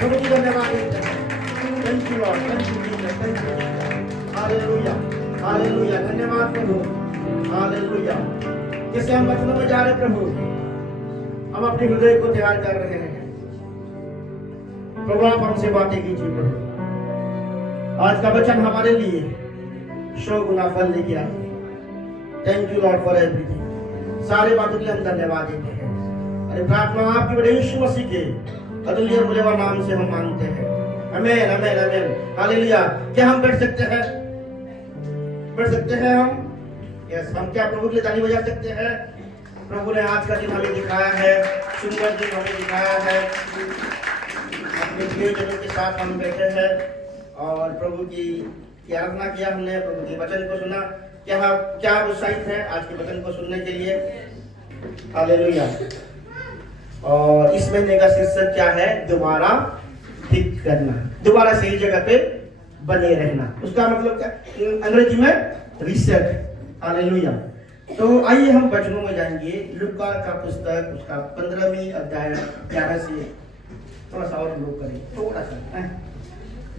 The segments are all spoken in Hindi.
प्रभु जी धन्यवाद देते हैं। Thank you Lord, thank you Jesus, thank you Jesus. Hallelujah, hallelujah, धन्यवाद प्रभु, हालेलुया। जैसे हम वचनों में जा रहे प्रभु, हम अपने हृदय को तैयार कर रहे हैं। प्रभु आप हमसे बातें कीजिए प्रभु। आज का वचन हमारे लिए 100 गुना फल लेके आए। Thank you Lord for everything. सारे बातों के लिए हम धन्यवाद देते हैं। अरे प्रार्थना आपके बड़े यीशु मसीह के अतुल्य मूल्यवान नाम से हम मांगते हैं। आमीन, आमीन, आमीन, हालेलुया। क्या हम बैठ सकते हैं? बैठ सकते हैं हम? यस, हम क्या प्रभु के लिए ताली बजा सकते हैं? प्रभु ने आज का दिन हमें दिखाया है, सुंदर दिन हमें दिखाया है। अपने प्रियजनों के साथ हम बैठे हैं और प्रभु की आराधना किया हमने, प्रभु के वचन को सुना। क्या उत्साहित है आज के वचन को सुनने के लिए? हालेलुया। और इस महीने का शीर्षक क्या है? दोबारा ठीक करना, दोबारा सही जगह पे बने रहना। उसका मतलब क्या अंग्रेजी में? रीसेट। हालेलुया। तो आइए हम वचनों में जाएंगे। लूका का पुस्तक उसका 15वीं अध्याय 11 से थोड़ा सा और लोग करें, थोड़ा सा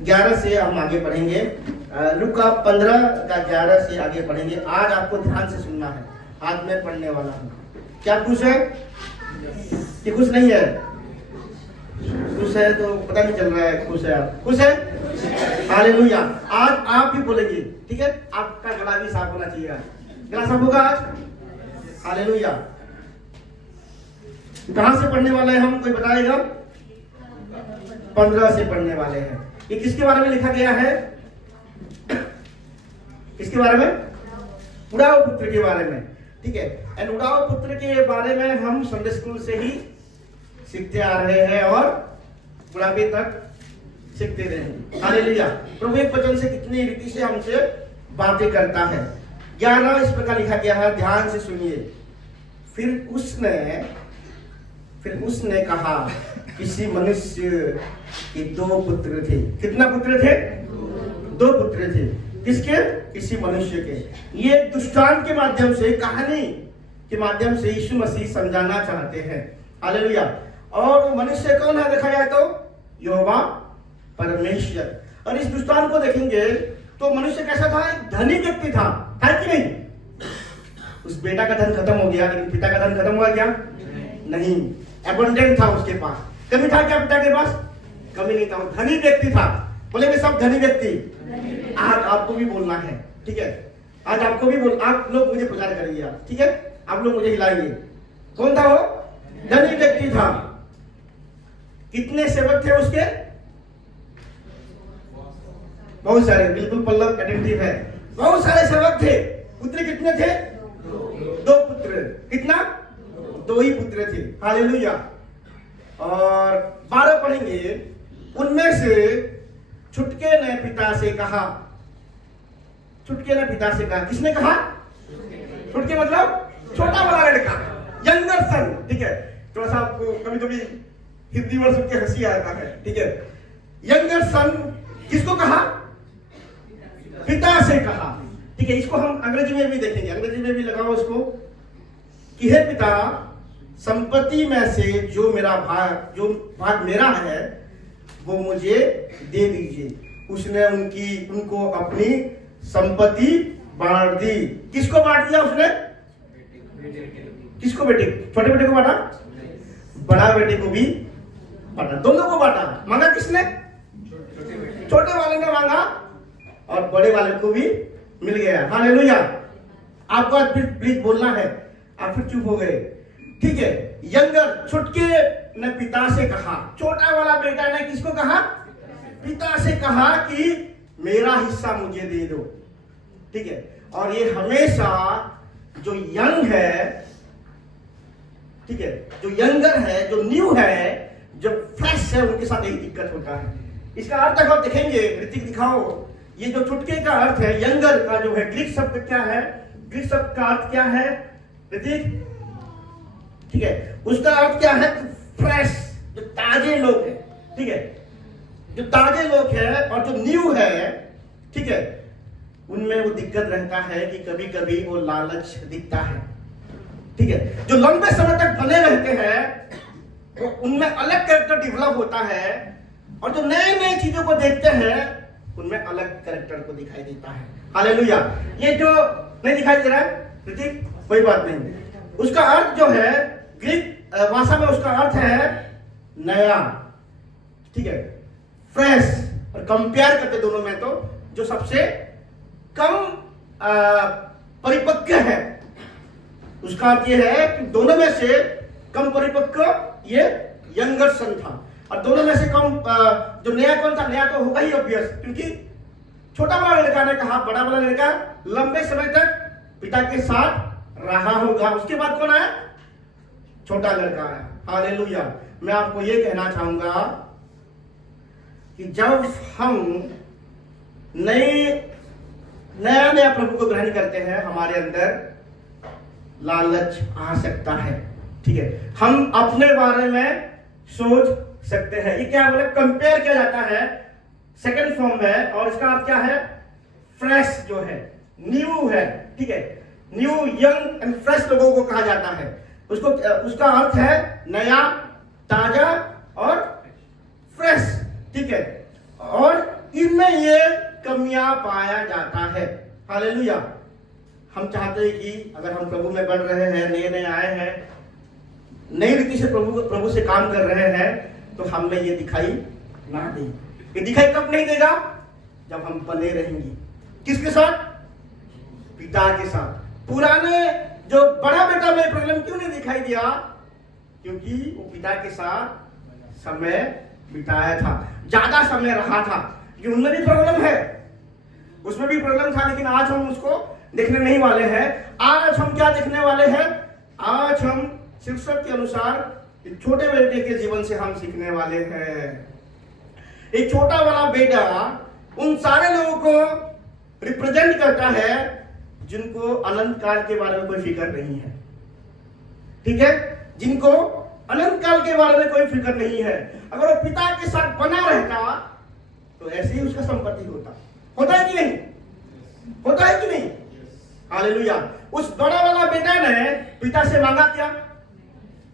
11 से हम आगे पढ़ेंगे। लूका 15 का 11 से आगे पढ़ेंगे। आज आपको ध्यान से सुनना है, हाथ में पढ़ने वाला हूँ। क्या खुश है कि खुश नहीं है? खुश है तो पता नहीं चल रहा है। खुश है आप? खुश है? हालेलुया। आज आप भी बोलेंगे, ठीक है? आपका गला भी साफ होना चाहिए। गला साफ होगा आज? हालेलुया। कहां से पढ़ने वाले हैं हम? कोई बताएगा? 15 से पढ़ने वाले हैं। ये किसके बारे में लिखा गया है? किसके बारे में? उड़ाव पुत्र के बारे में, ठीक है। एंड उड़ाव पुत्र के बारे में हम संडे स्कूल से ही सीखते आ रहे हैं और बुढ़ापे तक सीखते रहेंगे। हालेलुया। प्रभु एक वचन से कितनी रीति से हमसे बातें करता है। 11 इस प्रकार लिखा गया है, ध्यान से सुनिए। फिर उसने कहा, किसी मनुष्य के 2 पुत्र थे। कितना पुत्र थे? 2 पुत्र थे। किसके? किसी मनुष्य के। ये दृष्टांत के माध्यम से, कहानी के माध्यम से यीशु मसीह समझाना चाहते हैं। हालेलुया। और वो मनुष्य कौन है देखा जाए तो? यहोवा परमेश्वर। और इस दृष्टांत को देखेंगे तो मनुष्य कैसा था? एक धनी व्यक्ति था, है कि नहीं? उस बेटा का धन खत्म हो गया, लेकिन पिता का धन खत्म हुआ क्या? नहीं। एबंडेंट था उसके पास। कमी था क्या पिता के पास? कमी नहीं था। वो धनी व्यक्ति था। बोलेंगे सब धनी व्यक्ति। आज आपको भी बोलना है, ठीक है? आज आपको भी आप लोग मुझे प्रचार करेंगे आप, ठीक है? आप लोग मुझे हिलाएंगे। कौन था वो? धनी व्यक्ति था। कितने सेवक थे उसके? बहुत सारे। बिल्कुल पल्लव अटेंटिव है। बहुत सारे सेवक थे। पुत्र कितने थे? 2 पुत्र। कितना? 2 ही पुत्र थे। हालेलुया। और 12 पढ़ेंगे। उनमें से छुटके ने पिता से कहा। छुटके ने पिता से कहा। किसने कहा? छुटके मतलब छोटा वाला लड़का, यंगर सन, ठीक है? थोड़ा सा आपको कभी कभी हिंदी वर्ड सुन के हंसी आता है, ठीक है? यंगर सन किसको कहा? पिता से कहा, ठीक है? इसको हम अंग्रेजी में भी देखेंगे। अंग्रेजी में भी लगाओ उसको कि हे पिता, संपत्ति में से जो भाग मेरा है वो मुझे दे दीजिए। उसने उनको अपनी संपत्ति बांट दी। किसको बांट दिया उसने? किसको? बेटे? छोटे बेटे को बांटा? बड़ा बेटे को भी बांटा। दोनों को बांटा। मांगा किसने? छोटे वाले ने मांगा और बड़े वाले को भी मिल गया। हालेलुया। आपको आज फिर प्लीज बोलना है। आप फिर चुप हो गए, ठीक है? यंगर छुटके ने पिता से कहा। छोटा वाला बेटा ने किसको कहा? पिता से कहा कि मेरा हिस्सा मुझे दे दो, ठीक है? और ये हमेशा जो यंग है, ठीक है, जो यंगर है, जो न्यू है, जो फ्रेश है, उनके साथ यही दिक्कत होता है। इसका अर्थ अगर देखेंगे, ऋतिक दिखाओ, ये जो छुटके का अर्थ है, यंगर का जो है, ग्रीक शब्द क्या है? ग्रीक शब्द का अर्थ क्या है ऋतिक? ठीक है, उसका अर्थ क्या है? फ्रेश, जो ताजे लोग हैं, ठीक है? जो ताजे लोग हैं और जो न्यू है, ठीक है, उनमें वो दिक्कत रहता है कि कभी कभी वो लालच दिखता है, ठीक है? जो लंबे समय तक बने रहते हैं वो उनमें अलग कैरेक्टर डेवलप होता है और जो नए नए चीजों को देखते हैं उनमें अलग कैरेक्टर को दिखाई देता है। हालेलुया। ये जो नहीं दिखाई दे रहा है ऋतिक, कोई बात नहीं, उसका अर्थ जो है ग्रीक भाषा में उसका अर्थ है नया, ठीक है, फ्रेश। और कंपेयर करते दोनों में तो जो सबसे कम परिपक्व है उसका अर्थ ये है कि दोनों में से कम परिपक्व ये यंगर सन था, और दोनों में से कम जो नया कौन था? नया तो होगा ही ऑब्वियस, क्योंकि छोटा वाला लड़का ने कहा बड़ा वाला लड़का लंबे समय तक पिता के साथ रहा होगा, उसके बाद कौन आया? छोटा लड़का आया। हालेलुया। मैं आपको ये कहना चाहूंगा कि जब हम नया नया प्रभु को ग्रहण करते हैं हमारे अंदर लालच आ सकता है, ठीक है, हम अपने बारे में सोच सकते हैं। ये क्या बोले? कंपेयर किया जाता है सेकंड फॉर्म में, और इसका अर्थ क्या है? फ्रेश जो है, न्यू है, ठीक है, न्यू यंग एंड फ्रेश लोगों को कहा जाता है। उसका अर्थ है नया, ताजा और फ्रेश, ठीक है, और इनमें ये कमियां पाया जाता है। हालेलुया। हम चाहते हैं कि अगर हम प्रभु में बढ़ रहे हैं, नए नए आए हैं, नई रीति से प्रभु से काम कर रहे हैं, तो हमें ये दिखाई ना दे। ये दिखाई कब नहीं देगा? जब हम बने रहेंगे किसके साथ? पिता के साथ। पुराने जो बड़ा बेटा में प्रॉब्लम क्यों नहीं दिखाई दिया? क्योंकि वो पिता के साथ समय बिताया था, ज्यादा समय रहा था। क्योंकि उनमें भी प्रॉब्लम है, उसमें भी प्रॉब्लम था, लेकिन आज हम उसको देखने नहीं वाले हैं। आज हम क्या देखने वाले हैं? आज हम शीर्षक के अनुसार छोटे बेटे के जीवन से हम सीखने वाले हैं। एक छोटा वाला बेटा उन सारे लोगों को रिप्रेजेंट करता है जिनको अनंत काल के बारे में कोई फिक्र नहीं है, ठीक है, जिनको अनंत काल के बारे में कोई फिक्र नहीं है। अगर वो पिता के साथ बना रहता तो ऐसे ही उसका संपत्ति होता है कि नहीं? होता है कि नहीं? हालेलुया। उस बड़ा वाला बेटा ने पिता से मांगा क्या?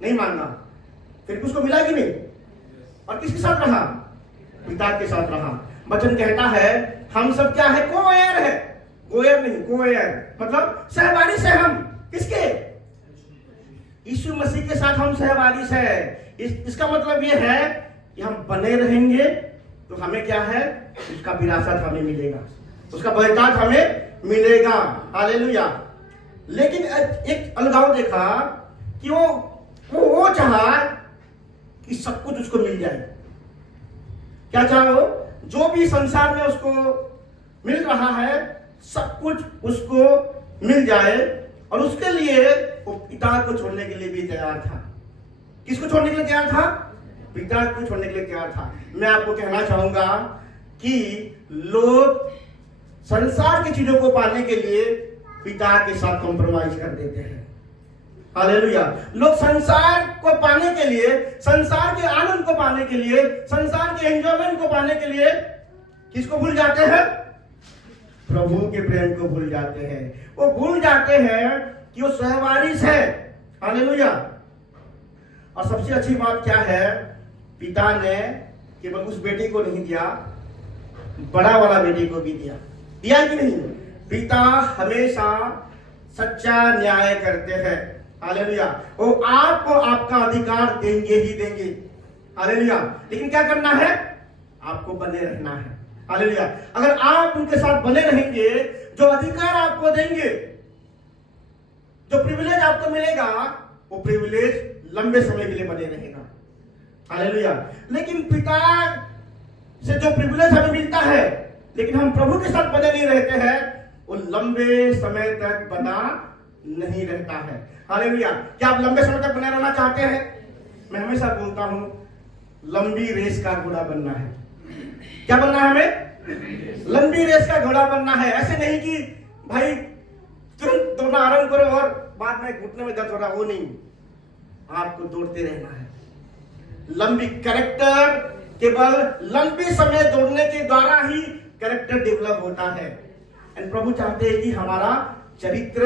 नहीं मांगा, फिर उसको मिला कि नहीं? और किसके साथ रहा? पिता के साथ रहा। वचन कहता है हम सब क्या है? को-एयर है, को-एयर नहीं, को-एयर मतलब सहवारिश है हम। किसके? यीशु मसीह के साथ हम सहवारिश है। इसका मतलब ये है कि हम बने रहेंगे तो हमें क्या है? उसका विरासत हमें मिलेगा, उसका बहुतायत हमें मिलेगा। हालेलुया। लेकिन एक अलगाव देखा कि वो चाहा कि सब कुछ उसको मिल जाए। क्या चाहो? जो भी संसार में उसको मिल रहा है सब कुछ उसको मिल जाए, और उसके लिए वो पिता को छोड़ने के लिए भी तैयार था। किसको छोड़ने के लिए तैयार था? पिता को छोड़ने के लिए तैयार था। मैं आपको कहना चाहूंगा कि लोग संसार की चीजों को पाने के लिए पिता के साथ कॉम्प्रोमाइज कर देते हैं। हालेलुया। लोग संसार को पाने के लिए, संसार के आनंद को पाने के लिए, संसार के एंजॉयमेंट को पाने के लिए किसको भूल जाते हैं? प्रभु के प्रेम को भूल जाते हैं। वो भूल जाते हैं कि वो सहवारिश है। हालेलुया। और सबसे अच्छी बात क्या है? पिता ने केवल उस बेटे को नहीं दिया, बड़ा वाला बेटे को भी दिया कि नहीं? पिता हमेशा सच्चा न्याय करते हैं। हालेलुया। वो आपको आपका अधिकार देंगे ही देंगे। हालेलुया। लेकिन क्या करना है? आपको बने रहना है। हालेलुया। अगर आप उनके साथ बने रहेंगे, जो अधिकार आपको देंगे, जो प्रिविलेज आपको मिलेगा, वो प्रिविलेज लंबे समय के लिए बने रहेगा। हालेलुया। लेकिन पिता से जो प्रिविलेज हमें मिलता है, लेकिन हम प्रभु के साथ बने नहीं रहते हैं, वो लंबे समय तक बना नहीं रहता है। हालेलुया। क्या आप लंबे समय तक बने रहना चाहते हैं? मैं हमेशा बोलता हूं, लंबी रेस का घोड़ा बनना है। क्या बनना है हमें? लंबी रेस का घोड़ा बनना है। ऐसे नहीं कि भाई तुरंत दौड़ना आरंभ करो और बाद में घुटने में दर्द हो रहा, वो नहीं। आपको दौड़ते रहना है। लंबी कैरेक्टर केवल लंबे समय दौड़ने के द्वारा ही कैरेक्टर डेवलप होता है। एंड प्रभु चाहते हैं कि हमारा चरित्र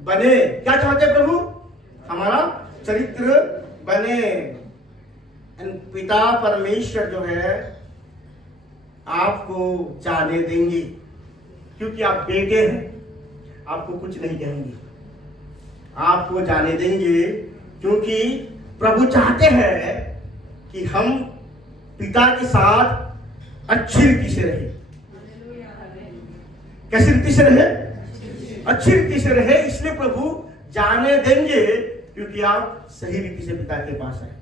बने। क्या चाहते हैं प्रभु? हमारा चरित्र बने। एंड पिता परमेश्वर जो है आपको जाने देंगे, क्योंकि आप बेटे हैं। आपको कुछ नहीं कहेंगे, आपको जाने देंगे, क्योंकि प्रभु चाहते हैं कि हम पिता के साथ अच्छी रीति से रहे। कैसी रीति से रहे? अच्छी रीति से रहे। इसलिए प्रभु जाने देंगे, क्योंकि आप सही रीति से पिता के पास आए।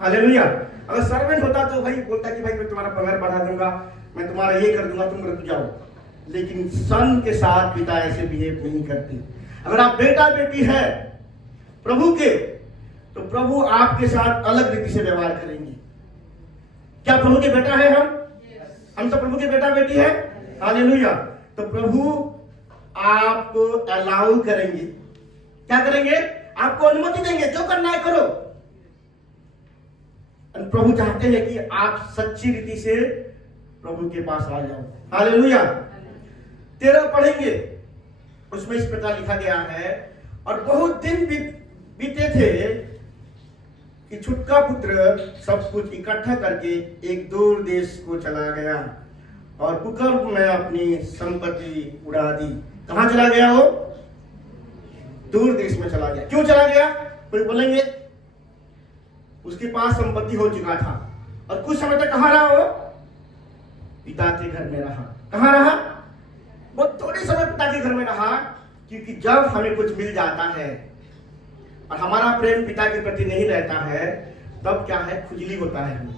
हालेलुया। अगर सर्वेंट होता तो भाई बोलता कि भाई मैं तुम्हारा पगार बढ़ा दूंगा, मैं तुम्हारा ये कर दूंगा, तुम रुक जाओ। लेकिन सन के साथ पिता ऐसे बिहेव नहीं करते। अगर आप बेटा बेटी है प्रभु के, तो प्रभु आपके साथ अलग रीति से व्यवहार करेंगे। क्या प्रभु के बेटा है हम सब प्रभु के बेटा बेटी है। हालेलुया। तो प्रभु आपको अलाउ करेंगे। क्या करेंगे? आपको अनुमति देंगे, जो करना है करो। प्रभु चाहते हैं कि आप सच्ची रीति से प्रभु के पास आ जाओ। हालेलुया। 13 पढ़ेंगे, उसमें इस प्रकार लिखा गया है, और बहुत दिन बीते थे कि छुटका पुत्र सब कुछ इकट्ठा करके एक दूर देश को चला गया और कुकर्म में अपनी संपत्ति उड़ा दी। कहां चला गया वो? दूर देश में चला गया। क्यों चला गया? कोई बोलेंगे उसके पास संपत्ति हो चुका था, और कुछ समय तक कहां रहा वो? पिता के घर में रहा। कहां रहा? बहुत थोड़े समय पिता के घर में रहा, क्योंकि जब हमें कुछ मिल जाता है और हमारा प्रेम पिता के प्रति नहीं रहता है, तब क्या है? खुजली होता है हमें।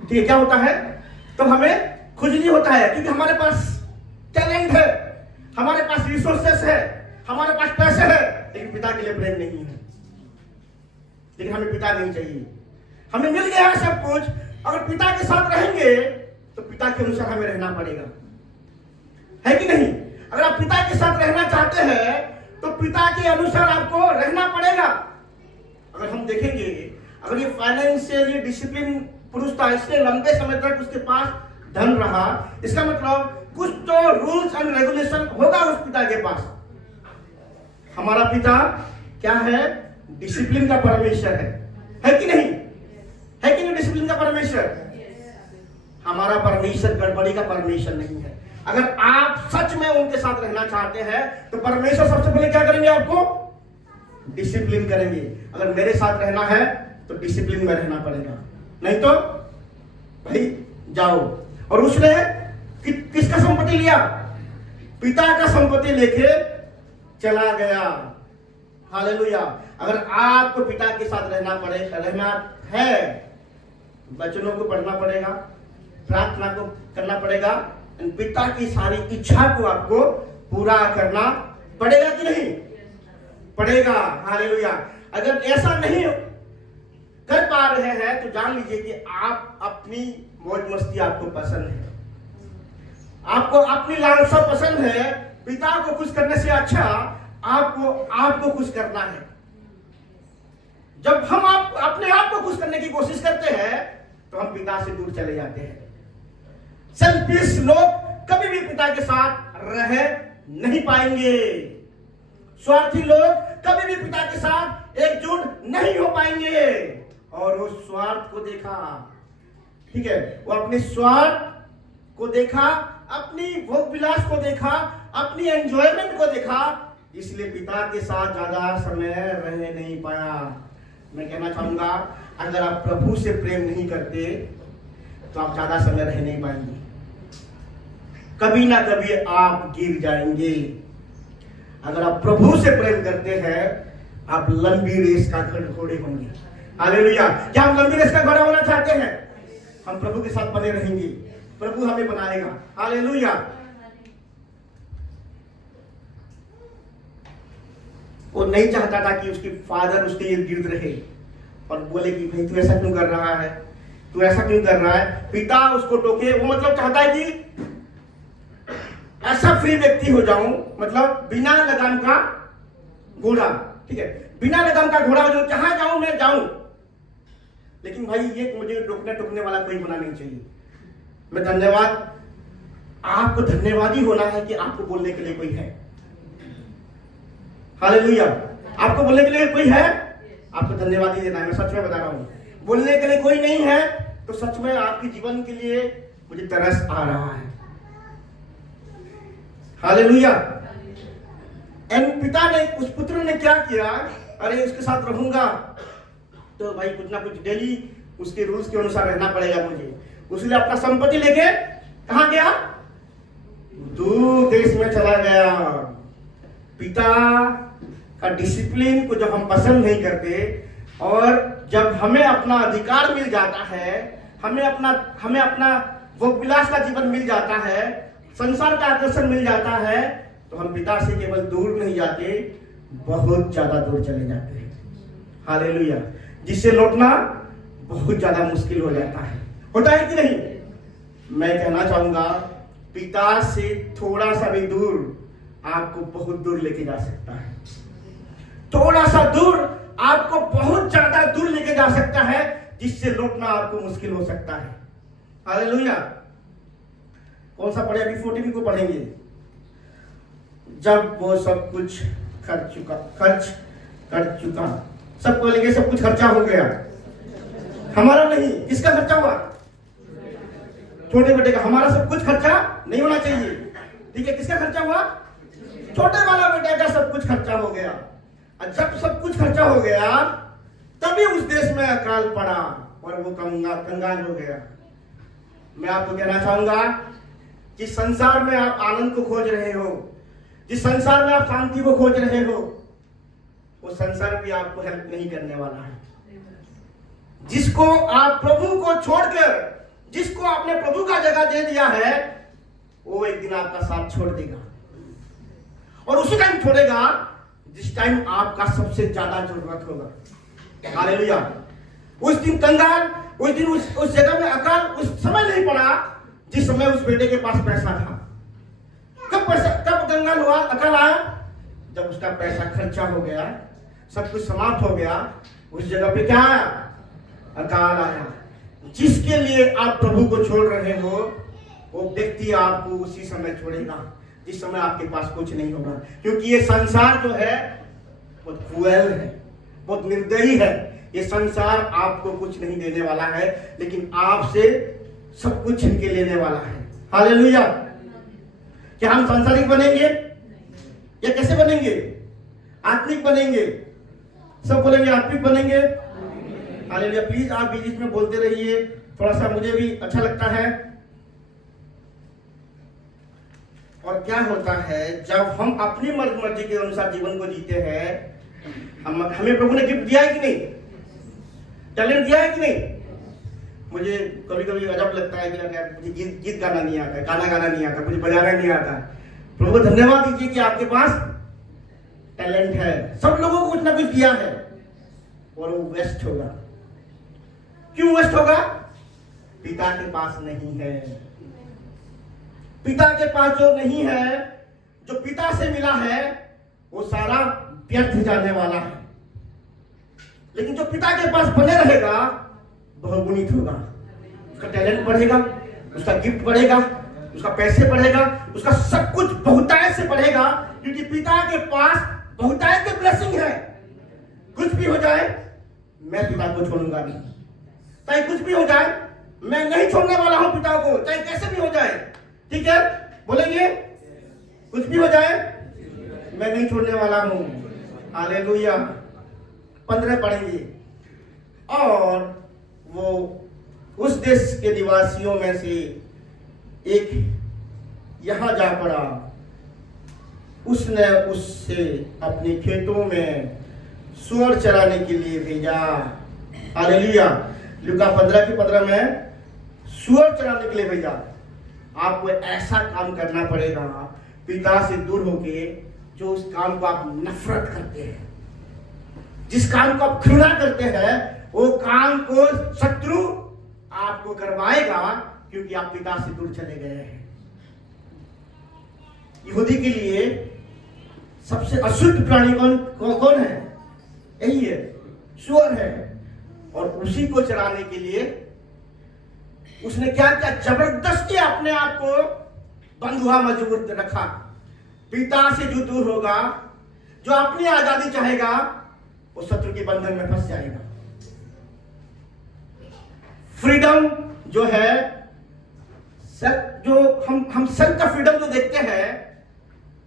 ठीक है, क्या होता है? तो हमें खुजली होता है, क्योंकि हमारे पास टैलेंट है, हमारे पास रिसोर्सेस है, हमारे पास पैसे है, लेकिन पिता के लिए प्रेम नहीं है। लेकिन हमें पिता नहीं चाहिए। हमें मिल गया है सब कुछ, अगर पिता के साथ रहेंगे तो पिता के अनुसार हमें रहना पड़ेगा, है कि नहीं? अगर आप पिता के साथ रहना चाहते हैं तो पिता के अनुसार आपको रहना पड़ेगा। अगर हम देखेंगे, अगर ये फाइनेंशियली डिसिप्लिन पुरुष था, इसलिए लंबे समय तक उसके पास धन रहा, इसका मतलब कुछ तो रूल्स एंड रेगुलेशन होगा उस पिता के पास। हमारा पिता क्या है? डिसिप्लिन का परमेश्वर है कि नहीं? है कि नहीं डिसिप्लिन का परमेश्वर? हमारा परमेश्वर गड़बड़ी का परमेश्वर नहीं है। अगर आप सच में उनके साथ रहना चाहते हैं तो परमेश्वर सबसे पहले क्या करेंगे? आपको डिसिप्लिन करेंगे। अगर मेरे साथ रहना है तो डिसिप्लिन में रहना पड़ेगा, नहीं तो भाई जाओ। और उसने किसका संपत्ति लिया? पिता का संपत्ति लेके चला गया। हालेलुया। अगर आपको पिता के साथ रहना है, वचनों को पढ़ना पड़ेगा, प्रार्थना को करना पड़ेगा, पिता की सारी इच्छा को आपको पूरा करना पड़ेगा कि नहीं? पड़ेगा। हालेलुया। अगर ऐसा नहीं कर पा रहे हैं तो जान लीजिए कि आप अपनी मौज मस्ती आपको पसंद है, आपको अपनी लालसा पसंद है। पिता को खुश करने से अच्छा आपको खुश करना है। जब हम अपने आप को खुश करने की कोशिश करते हैं तो हम पिता से दूर चले जाते हैं। सेल्फिश लोग कभी भी पिता के साथ रह नहीं पाएंगे। स्वार्थी लोग कभी भी पिता के साथ एकजुट नहीं हो पाएंगे। और वो स्वार्थ को देखा, ठीक है, वो अपने स्वार्थ को देखा, अपनी भोग विलास को देखा, अपनी एंजॉयमेंट को देखा, इसलिए पिता के साथ ज्यादा समय रह नहीं पाया। मैं कहना चाहूंगा, अगर आप प्रभु से प्रेम नहीं करते तो आप ज्यादा समय रह नहीं पाएंगे। कभी ना कभी आप गिर जाएंगे। अगर आप प्रभु से प्रेम करते हैं, आप लंबी रेस का घोड़े होंगे। हालेलुया। क्या हम लंबी रेस का घोड़ा होना चाहते हैं? हम प्रभु के साथ बने रहेंगे, प्रभु हमें बनाएगा। हालेलुया। वो नहीं चाहता था कि उसकी फादर उसके इर्द गिर्द रहे और बोले कि भाई तू ऐसा क्यों कर रहा है, तू ऐसा क्यों कर रहा है। पिता उसको टोके, वो मतलब चाहता है कि ऐसा फ्री व्यक्ति हो जाऊं, मतलब बिना लगाम का घोड़ा, ठीक है, बिना लगाम का घोड़ा जो जहां जाऊं मैं जाऊं। लेकिन भाई ये मुझे टोकने वाला कोई होना नहीं चाहिए। मैं आपको धन्यवादी होना है कि आपको बोलने के लिए कोई है। हालेलुया। आपको बोलने के लिए कोई है, आपको धन्यवाद देना है। मैं सच में बता रहा हूं, बोलने के लिए कोई नहीं है तो सच में आपके जीवन के लिए मुझे तरस आ रहा है। हालेलुया। एंड पिता ने, उस पुत्र ने क्या किया, अरे उसके साथ रहूंगा तो भाई कुछ ना कुछ डेली उसके रूल्स के अनुसार रहना पड़ेगा मुझे। उसने अपना संपत्ति लेके कहां गया, दूर देश में चला गया। पिता का डिसिप्लिन को जब हम पसंद नहीं करते और जब हमें अपना अधिकार मिल जाता है, हमें अपना वो विलास का जीवन मिल जाता है, संसार का आकर्षण मिल जाता है, तो हम पिता से केवल दूर नहीं जाते, बहुत ज्यादा दूर चले जाते हैं। हालेलुया। जिससे लौटना बहुत ज्यादा मुश्किल हो जाता है। होता है कि नहीं? मैं कहना चाहूंगा, पिता से थोड़ा सा भी दूर आपको बहुत दूर लेके जा सकता है। थोड़ा सा दूर आपको बहुत ज्यादा दूर लेके जा सकता है, जिससे लौटना आपको मुश्किल हो सकता है। हालेलुया। कौन सा पढ़े? अभी 14 को पढ़ेंगे। जब वो सब कुछ खर्च कर चुका, सब बोलेंगे सब कुछ खर्चा हो गया। हमारा नहीं, किसका खर्चा हुआ? छोटे बेटे का। हमारा सब कुछ खर्चा नहीं होना चाहिए, ठीक है? किसका खर्चा हुआ? छोटे वाला बेटे का सब कुछ खर्चा हो गया। और जब सब कुछ खर्चा हो गया, तभी उस देश में अकाल पड़ा और वो कंगाल हो गया। मैं आपको कहना चाहूंगा, जिस संसार में आप आनंद को खोज रहे हो, जिस संसार में आप शांति को खोज रहे हो, वो संसार भी आपको हेल्प नहीं करने वाला है। जिसको आप प्रभु को छोड़कर, जिसको आपने प्रभु का जगह दे दिया है, वो एक दिन आपका साथ छोड़ देगा। और उसी टाइम छोड़ेगा जिस टाइम आपका सबसे ज्यादा जरूरत होगा। हालेलुया। उस दिन कंगाल, उस दिन उस जगह में अकाल उस समय नहीं पड़ा जिस समय उस बेटे के पास पैसा था। कब कंगाल हुआ, अकाल आया? जब उसका पैसा खर्चा हो गया, सब कुछ समाप्त हो गया, उस जगह पे क्या आया? अकाल आया। जिसके लिए आप प्रभु को छोड़ रहे हो, वो व्यक्ति आपको उसी समय छोड़ेगा जिस समय आपके पास कुछ नहीं होगा। क्योंकि ये संसार जो है बहुत क्रूएल है, बहुत निर्दयी है। ये संसार आपको कुछ नहीं देने वाला है, लेकिन आपसे सब कुछ छीन के लेने वाला है। हालेलुया। क्या हम सांसारिक बनेंगे या कैसे बनेंगे? आत्मिक बनेंगे। सब बोलेंगे आत्मिक बनेंगे। हालेलुया। प्लीज आप बीच में बोलते रहिए, थोड़ा सा मुझे भी अच्छा लगता है। और क्या होता है, जब हम अपनी मर्जी के अनुसार जीवन को जीते हैं, हमें प्रभु ने गिफ्ट दिया है कि नहीं? टैलेंट दिया है कि नहीं? मुझे कभी कभी अजब लगता है कि मुझे गीत गाना नहीं आता, गाना गाना नहीं आता, मुझे बजाना नहीं आता। प्रभु धन्यवाद दीजिए कि आपके पास टैलेंट है। सब लोगों को कुछ ना कुछ दिया है और वो वेस्ट होगा। क्यों वेस्ट होगा? पिता के पास नहीं है। पिता के पास जो नहीं है, जो पिता से मिला है, वो सारा व्यर्थ जाने वाला है। लेकिन जो पिता के पास बने रहेगा, बहुगुणित होगा। उसका टैलेंट बढ़ेगा, उसका गिफ्ट बढ़ेगा, उसका पैसे बढ़ेगा, उसका सब कुछ बहुतायत से बढ़ेगा। क्योंकि पिता के पास बहुतायत की ब्लेसिंग है। कुछ भी हो जाए, मैं पिता को छोड़ूंगा नहीं। चाहे कुछ भी हो जाए, मैं नहीं छोड़ने वाला हूं पिता को, चाहे कैसे भी हो जाए। ठीक है? बोलेंगे कुछ भी हो जाए, मैं नहीं छोड़ने वाला हूं। हालेलुया। 15 पढ़ेंगे। और वो उस देश के निवासियों में से एक यहां जा पड़ा। उसने उससे अपने खेतों में सूअर चराने के लिए भेजा। हालेलुया। लूका 15 में सूअर चराने के लिए भेजा। आपको ऐसा काम करना पड़ेगा पिता से दूर होके, जो उस काम को आप नफरत करते हैं, जिस काम को आप घृणा करते हैं, वो काम को शत्रु आपको करवाएगा, क्योंकि आप पिता से दूर चले गए हैं। यहूदी के लिए सबसे अशुद्ध प्राणी कौन है? यही है, सूअर है। और उसी को चराने के लिए उसने क्या किया? जबरदस्ती अपने आप को बंधुआ मजबूर रखा। पिता से जो दूर होगा, जो अपनी आजादी चाहेगा, वो शत्रु के बंधन में फंस जाएगा। फ्रीडम जो है जो हम सेल्फ का फ्रीडम जो देखते हैं,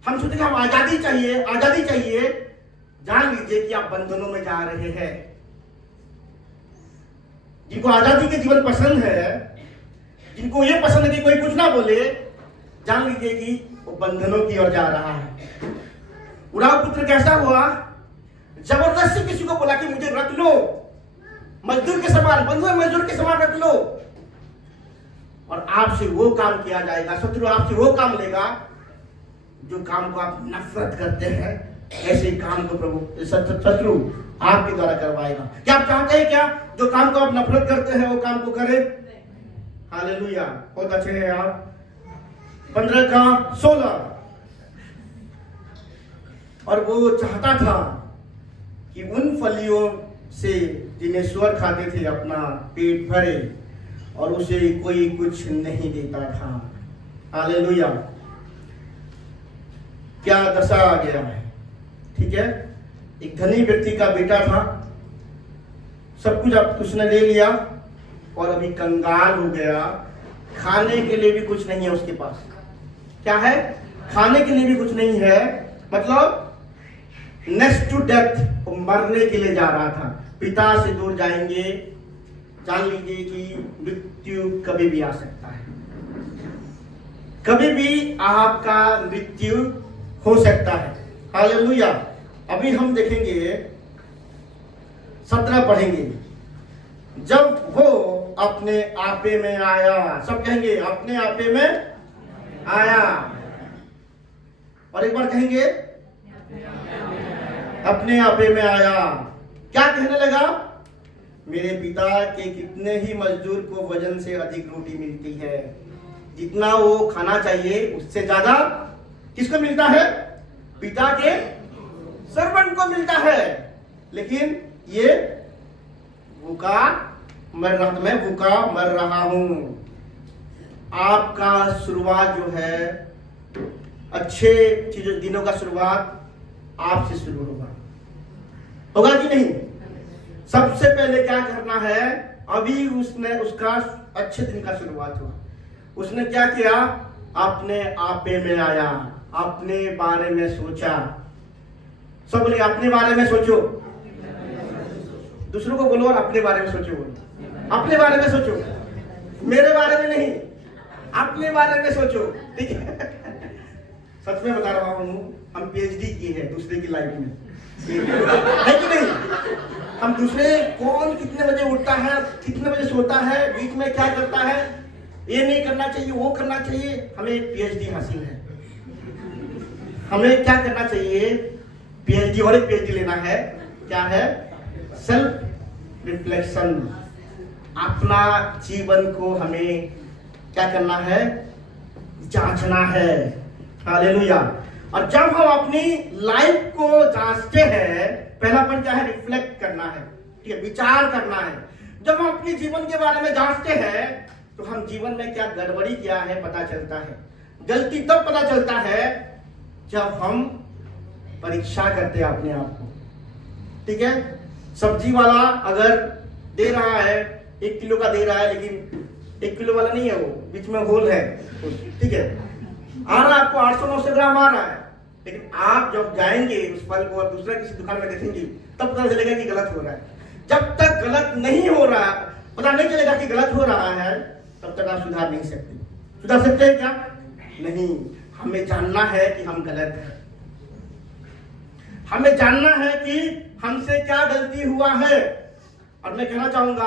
हम सोचते हैं हम आजादी चाहिए, आजादी चाहिए। जान लीजिए कि आप बंधनों में जा रहे हैं। जिनको आजादी के जीवन पसंद है, जिनको ये पसंद है कि कोई कुछ ना बोले, जान लीजिए कि वो बंधनों की ओर जा रहा है। उराव पुत्र कैसा हुआ? जबरदस्ती किसी को बोला कि मुझे रख लो, मजदूर के समान, बंधुए मजदूर के समान रख लो, और आपसे वो काम किया जाएगा, शत्रु आपसे वो काम लेगा जो काम को आप नफरत करते हैं। ऐसे काम को प्रभु शत्रु आपके द्वारा करवाएगा। क्या आप चाहते हैं क्या जो काम को आप नफरत करते हैं वो काम को करे? हालेलुया, बहुत अच्छे हैं आप। 15:16, और वो चाहता था कि उन फलियों से जिन्हें स्वर खाते थे अपना पेट भरे, और उसे कोई कुछ नहीं देता था। हालेलुया, क्या दशा आ गया है। ठीक है, एक धनी व्यक्ति का बेटा था, सब कुछ अब उसने ले लिया और अभी कंगाल हो गया। खाने के लिए भी कुछ नहीं है उसके पास। क्या है? खाने के लिए भी कुछ नहीं है, मतलब नेक्स्ट टू डेथ, वो मरने के लिए जा रहा था। पिता से दूर जाएंगे, जान लीजिए कि मृत्यु कभी भी आ सकता है, कभी भी आपका मृत्यु हो सकता है। हालेलुया। अभी हम देखेंगे 17 पढ़ेंगे। जब वो अपने आपे में आया, सब कहेंगे अपने आपे में आया, और एक बार कहेंगे अपने आपे में आया। क्या कहने लगा? मेरे पिता के कितने ही मजदूर को वजन से अधिक रोटी मिलती है, जितना वो खाना चाहिए उससे ज्यादा किसको मिलता है? पिता के सर्वेंट को मिलता है। लेकिन ये भूखा मर रहा, मैं भूखा मर रहा हूं। आपका शुरुआत जो है, अच्छे चीजों दिनों का शुरुआत आपसे शुरू होगा कि नहीं? सबसे पहले क्या करना है? अभी उसका अच्छे दिन का शुरुआत हुआ, उसने क्या किया? अपने आपे में आया, अपने बारे में सोचा। सब बोले अपने बारे में सोचो, दूसरों को बोलो और अपने बारे में सोचो। बोलो अपने बारे में सोचो, मेरे बारे में नहीं, अपने बारे में सोचो। ठीक है, सच में बता रहा हूं, हम पीएचडी की है दूसरे की लाइफ में, है कि नहीं? हम दूसरे कौन कितने बजे उठता है, कितने बजे सोता है, बीच में क्या करता है, ये नहीं करना चाहिए, वो करना चाहिए। हमें पीएचडी हासिल है, हमें क्या करना चाहिए? पीएचडी और एक पीएचडी लेना है। क्या है? Self reflection. अपना जीवन को हमें क्या करना है? जांचना है। हालेलुया। और जब हम अपनी लाइफ को जांचते हैं, पहला पॉइंट क्या है? रिफ्लेक्ट करना है, ठीक है, विचार करना है। जब हम अपने जीवन के बारे में जांचते हैं तो हम जीवन में क्या गड़बड़ी किया है पता चलता है। गलती तब पता चलता है जब हम परीक्षा करते हैं अपने आप को। ठीक है, सब्जी वाला अगर दे रहा है 1 किलो का दे रहा है, लेकिन 1 किलो वाला नहीं है, वो बीच में होल है, ठीक है, आ रहा है आपको 800-900 ग्राम आ रहा है, लेकिन आप जब जाएंगे उस फल को और दूसरा किसी दुकान में देखेंगे तब पता चलेगा कि गलत हो रहा है। जब तक गलत नहीं हो रहा, पता नहीं चलेगा कि गलत हो रहा है, तब तक आप सुधार नहीं सकते। सुधार सकते हैं क्या? नहीं। हमें जानना है कि हम गलत हैं, हमें जानना है कि हमसे क्या गलती हुआ है। और मैं कहना चाहूंगा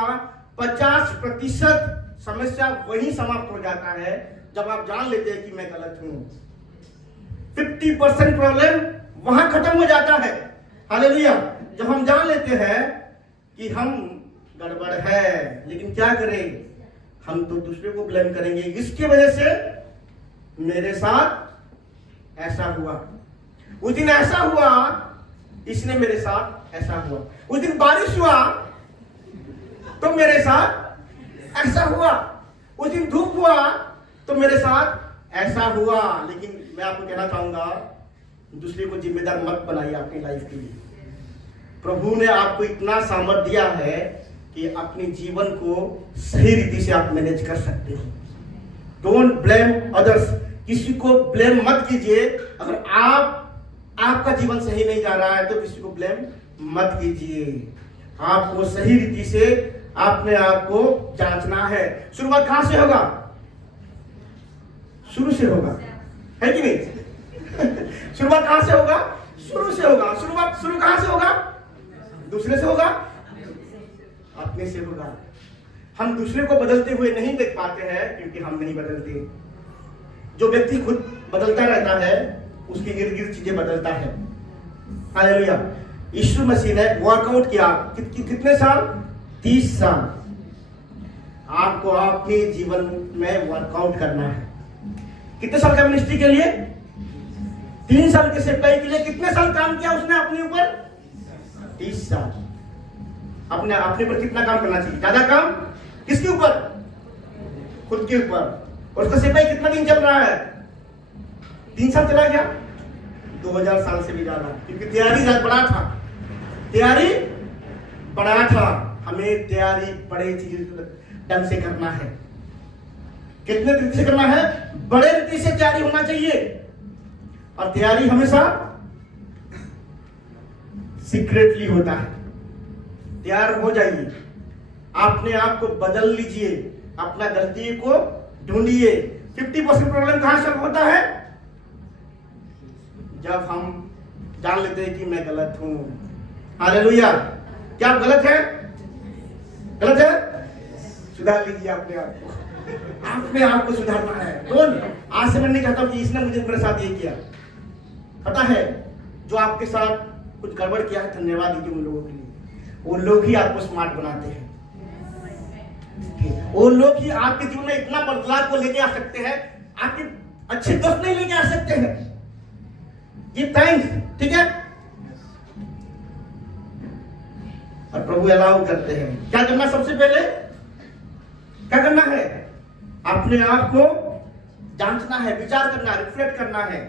50% समस्या वही समाप्त हो जाता है जब आप जान लेते हैं कि मैं गलत हूं। 50% प्रॉब्लम वहां खत्म हो जाता है। हालेलुया। जब हम जान लेते हैं कि हम गड़बड़ है, लेकिन क्या करें? हम तो दूसरे को ब्लेम करेंगे, इसकी वजह से मेरे साथ ऐसा हुआ, उस दिन ऐसा हुआ, इसने मेरे साथ ऐसा हुआ, उस दिन बारिश हुआ तो मेरे साथ ऐसा हुआ, उस दिन धूप हुआ तो मेरे साथ ऐसा हुआ। लेकिन मैं आपको कहना चाहूंगा, दूसरे को जिम्मेदार मत बनाइए अपनी लाइफ के लिए। प्रभु ने आपको इतना सामर्थ्य दिया है कि अपने जीवन को सही रीति से आप मैनेज कर सकते हो। डोंट ब्लेम अदर्स, किसी को ब्लेम मत कीजिए। अगर आपका जीवन सही नहीं जा रहा है तो किसी को ब्लेम मत कीजिए। आपको सही रीति से अपने आप को जांचना है। शुरुआत कहां से होगा? शुरू से होगा, है कि नहीं? शुरुआत कहां से होगा? शुरू से होगा। शुरू कहां से होगा? दूसरे से होगा, अपने से होगा। हम दूसरे को बदलते हुए नहीं देख पाते हैं क्योंकि हम नहीं बदलते। जो व्यक्ति खुद बदलता रहता है उसके इर्द गिर्द चीजें बदलता है। हालेलुया। यीशु मसीह ने वर्कआउट किया कितने साल? 30 साल। आपको आपके जीवन में वर्कआउट करना है। कितने साल का मिनिस्ट्री के लिए? 3 साल के सेवकाई के लिए कितने साल काम किया उसने अपने ऊपर? 30 साल। अपने ऊपर कितना काम करना चाहिए? ज्यादा काम किसके ऊपर? खुद के ऊपर। और उसका सेवकाई कितना दिन चल रहा है? 3 साल चला गया, 2000 साल से भी ज्यादा, क्योंकि तैयारी बड़ा था। हमें तैयारी बड़े चीज ढंग से करना है। कितने रीति से करना है? बड़े रीति से तैयारी होना चाहिए। और तैयारी हमेशा सीक्रेटली होता है। तैयार हो जाइए, अपने आप को बदल लीजिए, अपना गलती को ढूंढिए। 50% प्रॉब्लम कहां से होता है? जब हम जान लेते हैं कि मैं गलत हूं। हालेलुया। क्या आप गलत है? गलत है? सुधार लीजिए अपने आप को। अपने आप को सुधारना है। कौन? आज से मैं नहीं चाहता कि इसने मेरे साथ ये किया। पता है जो आपके साथ कुछ गड़बड़ किया है, धन्यवाद दीजिए उन लोगों के लिए। वो लोग ही आपको स्मार्ट बनाते हैं। वो लोग ही आपके जीवन में इतना बदलाव को लेके आ सकते हैं। आपके अच्छे दोस्त नहीं लेके आ सकते हैं। ये थैंक्स, ठीक है। और प्रभु अलाउ करते हैं। क्या करना? सबसे पहले क्या करना है? अपने आप को जांचना है, विचार करना है, रिफ्लेक्ट करना है।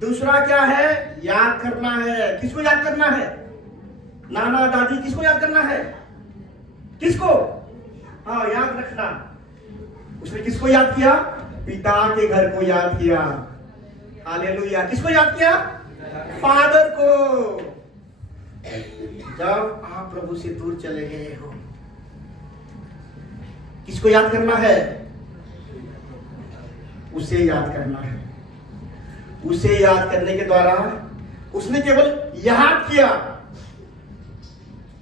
दूसरा क्या है? याद करना है। किसको याद करना है? नाना दादी किसको याद करना है? किसको? हाँ, याद रखना। उसने किसको याद किया? पिता के घर को याद किया। हालेलुया। किसको याद किया? फादर को। जब आप प्रभु से दूर चले गए हो, किसको याद करना है? उसे याद करना है। उसे याद करने के द्वारा उसने केवल याद किया।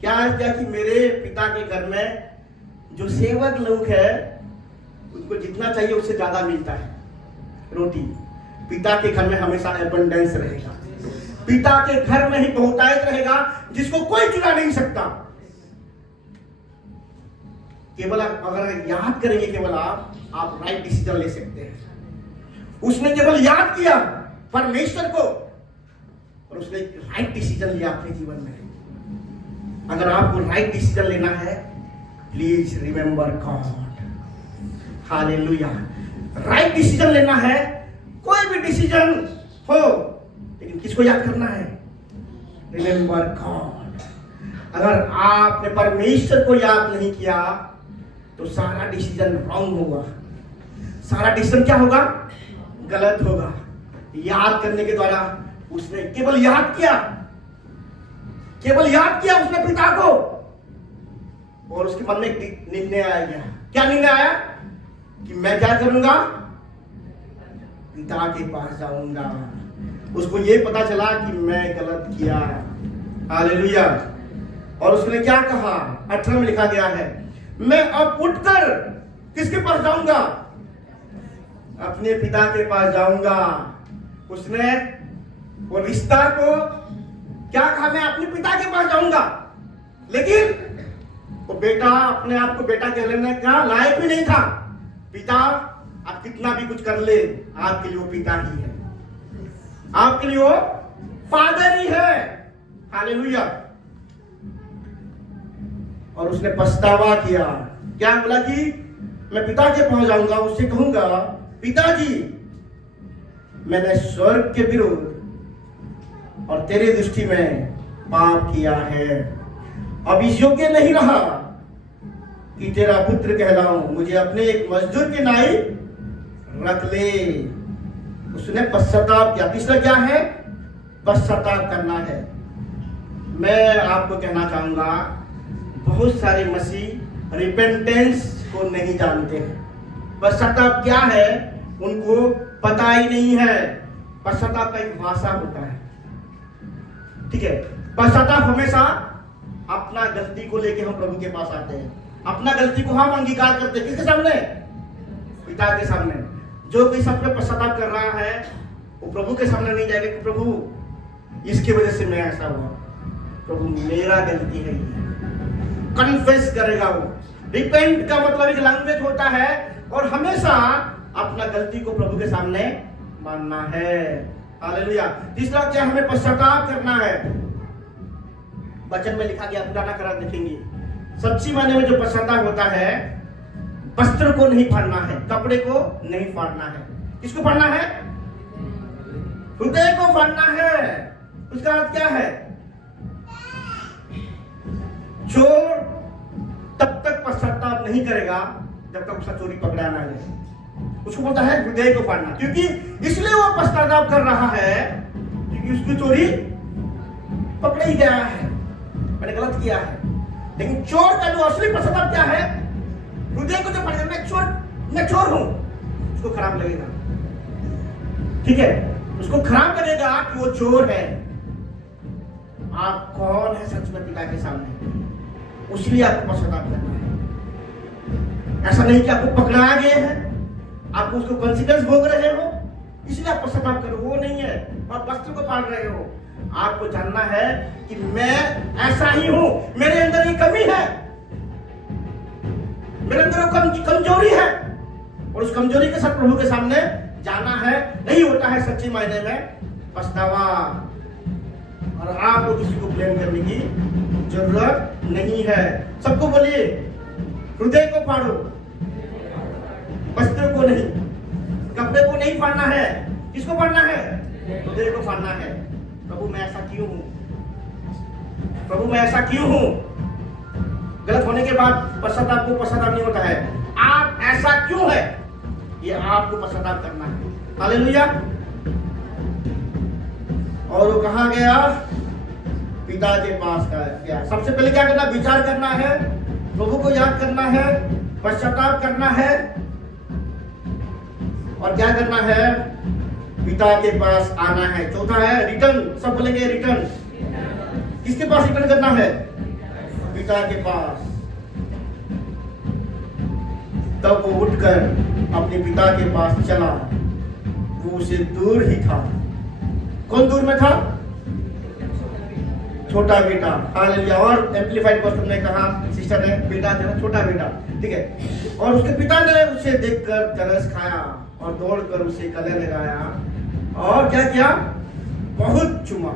क्या किया कि मेरे पिता के घर में जो सेवक लोग हैं उनको जितना चाहिए उससे ज्यादा मिलता है रोटी। पिता के घर में हमेशा एबंडेंस रहेगा। पिता के घर में ही बहुतायत रहेगा जिसको कोई चुरा नहीं सकता। केवल अगर याद करेंगे केवल आप राइट डिसीजन ले सकते हैं। उसने केवल याद किया परमेश्वर को और उसने राइट डिसीजन लिया अपने जीवन में। अगर आपको राइट डिसीजन लेना है, please remember God. Hallelujah. Right decision लेना है, कोई भी डिसीजन हो, लेकिन किसको याद करना है? Remember God. अगर आपने परमेश्वर को याद नहीं किया तो सारा डिसीजन रॉन्ग होगा। सारा डिसीजन क्या होगा? गलत होगा। याद करने के द्वारा उसने केवल याद किया उसने पिता को, और उसके मन में एक निर्णय आ गया। क्या निर्णय आया? कि मैं क्या करूंगा? पिता के पास जाऊंगा। उसको ये पता चला कि मैं गलत किया। हालेलुया। और उसने क्या कहा? 18 में लिखा गया है, मैं अब उठकर किसके पास जाऊंगा? अपने पिता के पास जाऊंगा। उसने वो रिश्ता को क्या कहा? मैं अपने पिता के पास जाऊंगा। लेकिन वो बेटा अपने आप को बेटा कहने का लायक भी नहीं था। पिता आप कितना भी कुछ कर ले, आपके लिए वो पिता ही है, आपके लिए वो फादर ही है। हालेलुया। और उसने पछतावा किया। क्या बोला? कि मैं पिता के पास जाऊंगा, उससे कहूंगा, पिताजी मैंने स्वर्ग के विरुद्ध और तेरी दृष्टि में पाप किया है। अब इस योग्य नहीं रहा कि तेरा पुत्र कहलाऊं। मुझे अपने एक मजदूर की नाई रख ले। उसने पश्चाताप किया। तीसरा क्या है? पश्चाताप करना है। मैं आपको कहना चाहूंगा, बहुत सारे मसीह रिपेंटेंस को नहीं जानते हैं। पश्चाताप क्या है उनको पता ही नहीं है। पश्चाताप का एक भाषा होता है, ठीक है। पश्चाताप हमेशा अपना गलती को लेके हम प्रभु के पास आते हैं। अपना गलती को हम अंगीकार करते हैं। किसके सामने? पिता के सामने। जो कोई सब पे पश्चाताप कर रहा है वो प्रभु के सामने नहीं जाएगा कि प्रभु इसकी वजह से मैं ऐसा हुआ, प्रभु मेरा गलती है। कन्फेस करेगा वो। रिपेंट का मतलब एक लैंग्वेज होता है और हमेशा अपना गलती को प्रभु के सामने मानना है। हालेलुया। तीसरा क्या? हमें पश्चाताप करना है। वचन में लिखा गया, पुराना करार देखेंगे, सच्ची मायने में जो पश्चाताप होता है, वस्त्र को नहीं फाड़ना है, कपड़े को नहीं फाड़ना है। किसको फाड़ना है? हृदय को फाड़ना है। उसका अर्थ क्या है? चोर तब तक पश्चाताप नहीं करेगा जब तक उसका चोरी पकड़ा ना जाए। उसको बोलता है हृदय को फाड़ना। क्योंकि इसलिए वो पश्चाताप कर रहा है क्योंकि उसकी चोरी पकड़ा ही गया है, मैंने गलत किया है। लेकिन चोर का जो असली पश्चाताप क्या है? हृदय को जो फाड़ देना, मैं चोर हूं, उसको खराब लगेगा, ठीक है। उसको खराब लगेगा कि वो चोर है। आप कौन है सच में पिता के सामने, उसलिए आपको पश्चाताप करना है। ऐसा नहीं कि आपको पकड़ाया गया है, आपको उसको कॉन्सिक्वेंस भोग रहे हो इसलिए आप पश्चाताप करो, वो नहीं है। और वस्त्र को पाल रहे हो। आपको जानना है कि मैं ऐसा ही हूं, मेरे अंदर ये कमी है, मेरे अंदर कमजोरी है, और उस कमजोरी के साथ प्रभु के सामने जाना है। नहीं होता है सच्ची मायने में पछतावा। और आपको किसी को ब्लेम करने की जरूरत नहीं है। सबको बोलिए, हृदय को फाड़ो, वस्त्र को नहीं, कपड़े को नहीं फाड़ना है। किसको फाड़ना है? हृदय को फाड़ना है। प्रभु मैं ऐसा क्यों हूं? प्रभु मैं ऐसा क्यों हूं? गलत होने के बाद पश्चाताप को पश्चाताप नहीं होता है। आप ऐसा क्यों है, ये आपको पश्चाताप करना है। हालेलुया। और वो कहां गया? पिता के पास गया। सबसे पहले क्या करना? विचार करना है, प्रभु को याद करना है, पश्चाताप करना है, और क्या करना है? पिता के पास आना है। चौथा है रिटर्न। सब बोलेंगे रिटर्न। किसके पास रिटर्न करना है? पिता के पास। तब वो उठकर अपने पिता के पास चला। वो उसे दूर ही था। कौन दूर में था? छोटा बेटा। हालेलुया। और एम्प्लीफाइड वर्जन में कहा सिस्टर ने, बेटा जो छोटा बेटा, ठीक है। और उसके पिता ने उसे देखकर तरस खाया और दौड़कर उसे गले लगाया और क्या किया? बहुत चुमा।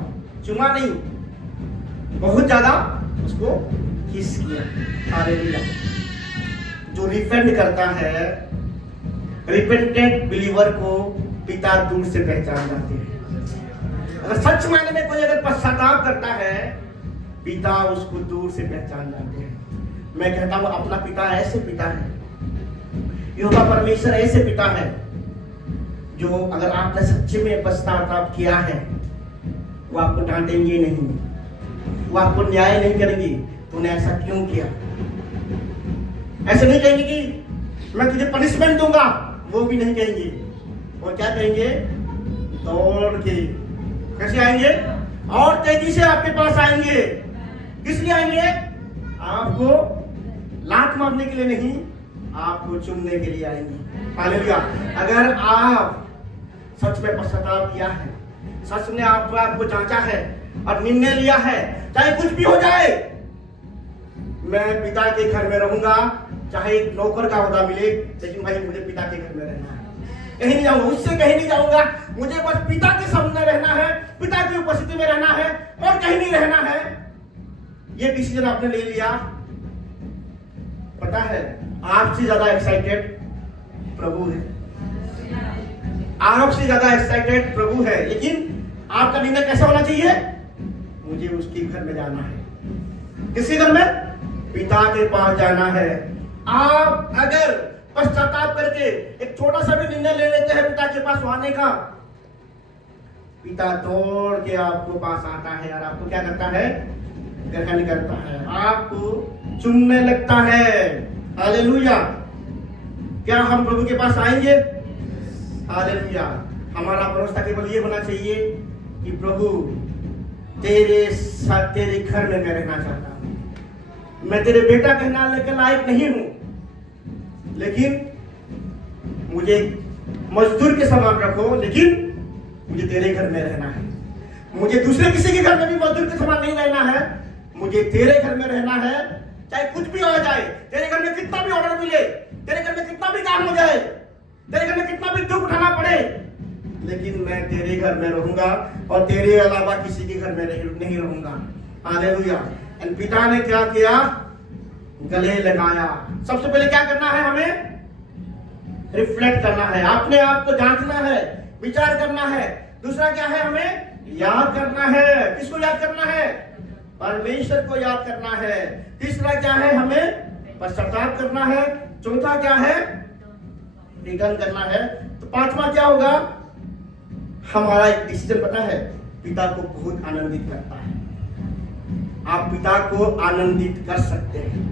चुमा नहीं, बहुत ज्यादा उसको किस किया। हालेलुया। जो रिपेंट करता है, रिपेंटेंट बिलीवर को पिता दूर से पहचान जाते हैं। अगर सच मायने में कोई अगर पश्चाताप करता है, पिता उसको दूर से पहचान जाते हैं। मैं कहता हूं अपना पिता ऐसे पिता है, यहोवा परमेश्वर ऐसे पिता है जो अगर आपने सच्चे में पश्चाताप किया है, वो आपको डांटेंगे नहीं, वो आपको न्याय नहीं करेंगे, तूने ऐसा क्यों किया। ऐसे नहीं कहेंगे कि मैं तुझे पनिशमेंट दूंगा, वो भी नहीं कहेंगे। और क्या कहेंगे? दौड़ के कैसे आएंगे? और तेजी से आपके पास आएंगे। किस लिए आएंगे? आपको लात मारने के लिए नहीं, आपको चुनने के लिए आएंगे। हालेलुया। अगर आप सच में पश्चाताप किया है, सच ने आपको जांचा है और निर्णय लिया है, चाहे कुछ भी हो जाए, मैं पिता के घर में रहूंगा, चाहे एक नौकर का ओहदा मिले, लेकिन भाई मुझे पिता के घर में रहना है, कहीं नहीं जाऊंगा, उससे कहीं नहीं जाऊंगा, मुझे बस पिता के सामने रहना है, पिता की उपस्थिति में रहना है और कहीं नहीं रहना है। ये डिसीजन आपने ले लिया। पता है आपसे ज्यादा एक्साइटेड प्रभु है, आपसे ज्यादा एक्साइटेड प्रभु है, लेकिन आपका निर्णय कैसा होना चाहिए? मुझे उसके घर में जाना है। किसके घर में? पिता के पास जाना है। आप अगर पश्चाताप करके एक छोटा सा भी निर्णय ले लेते हैं पिता के पास आने का, पिता दौड़ के आपको पास आता है और आपको क्या करता है? ग्रहण करता है, आपको चुमने लगता है। हालेलुया। क्या हम प्रभु के पास आएंगे? हालेलुया। हमारा भरोसा केवल ये होना चाहिए कि प्रभु तेरे साथ, तेरे घर में मैं रहना चाहता हूं। मैं तेरे बेटा कहना के लायक नहीं हूं, लेकिन मुझे मजदूर के समान रखो, लेकिन मुझे तेरे घर में रहना है। मुझे दूसरे किसी के घर में भी मजदूर के समान नहीं रहना है, मुझे तेरे घर में रहना है। चाहे कुछ भी हो जाए, तेरे घर में कितना भी ऑर्डर मिले, तेरे घर में कितना भी काम हो जाए, तेरे घर में कितना भी दुख उठाना पड़े, लेकिन मैं तेरे घर में रहूंगा और तेरे अलावा किसी के घर में नहीं रहूंगा। हालेलुया। पिता ने क्या किया? गले लगाया। सबसे पहले क्या करना है? हमें रिफ्लेक्ट करना है, अपने आप को जांचना है, विचार करना है। दूसरा क्या है? हमें याद करना है। किसको याद करना है? परमेश्वर को याद करना है। तीसरा क्या है? हमें पश्चाताप करना है। चौथा क्या है? रिटर्न करना है। तो पांचवा क्या होगा? हमारा एक डिसीजन पता है, पिता को बहुत आनंदित करता है। आप पिता को आनंदित कर सकते हैं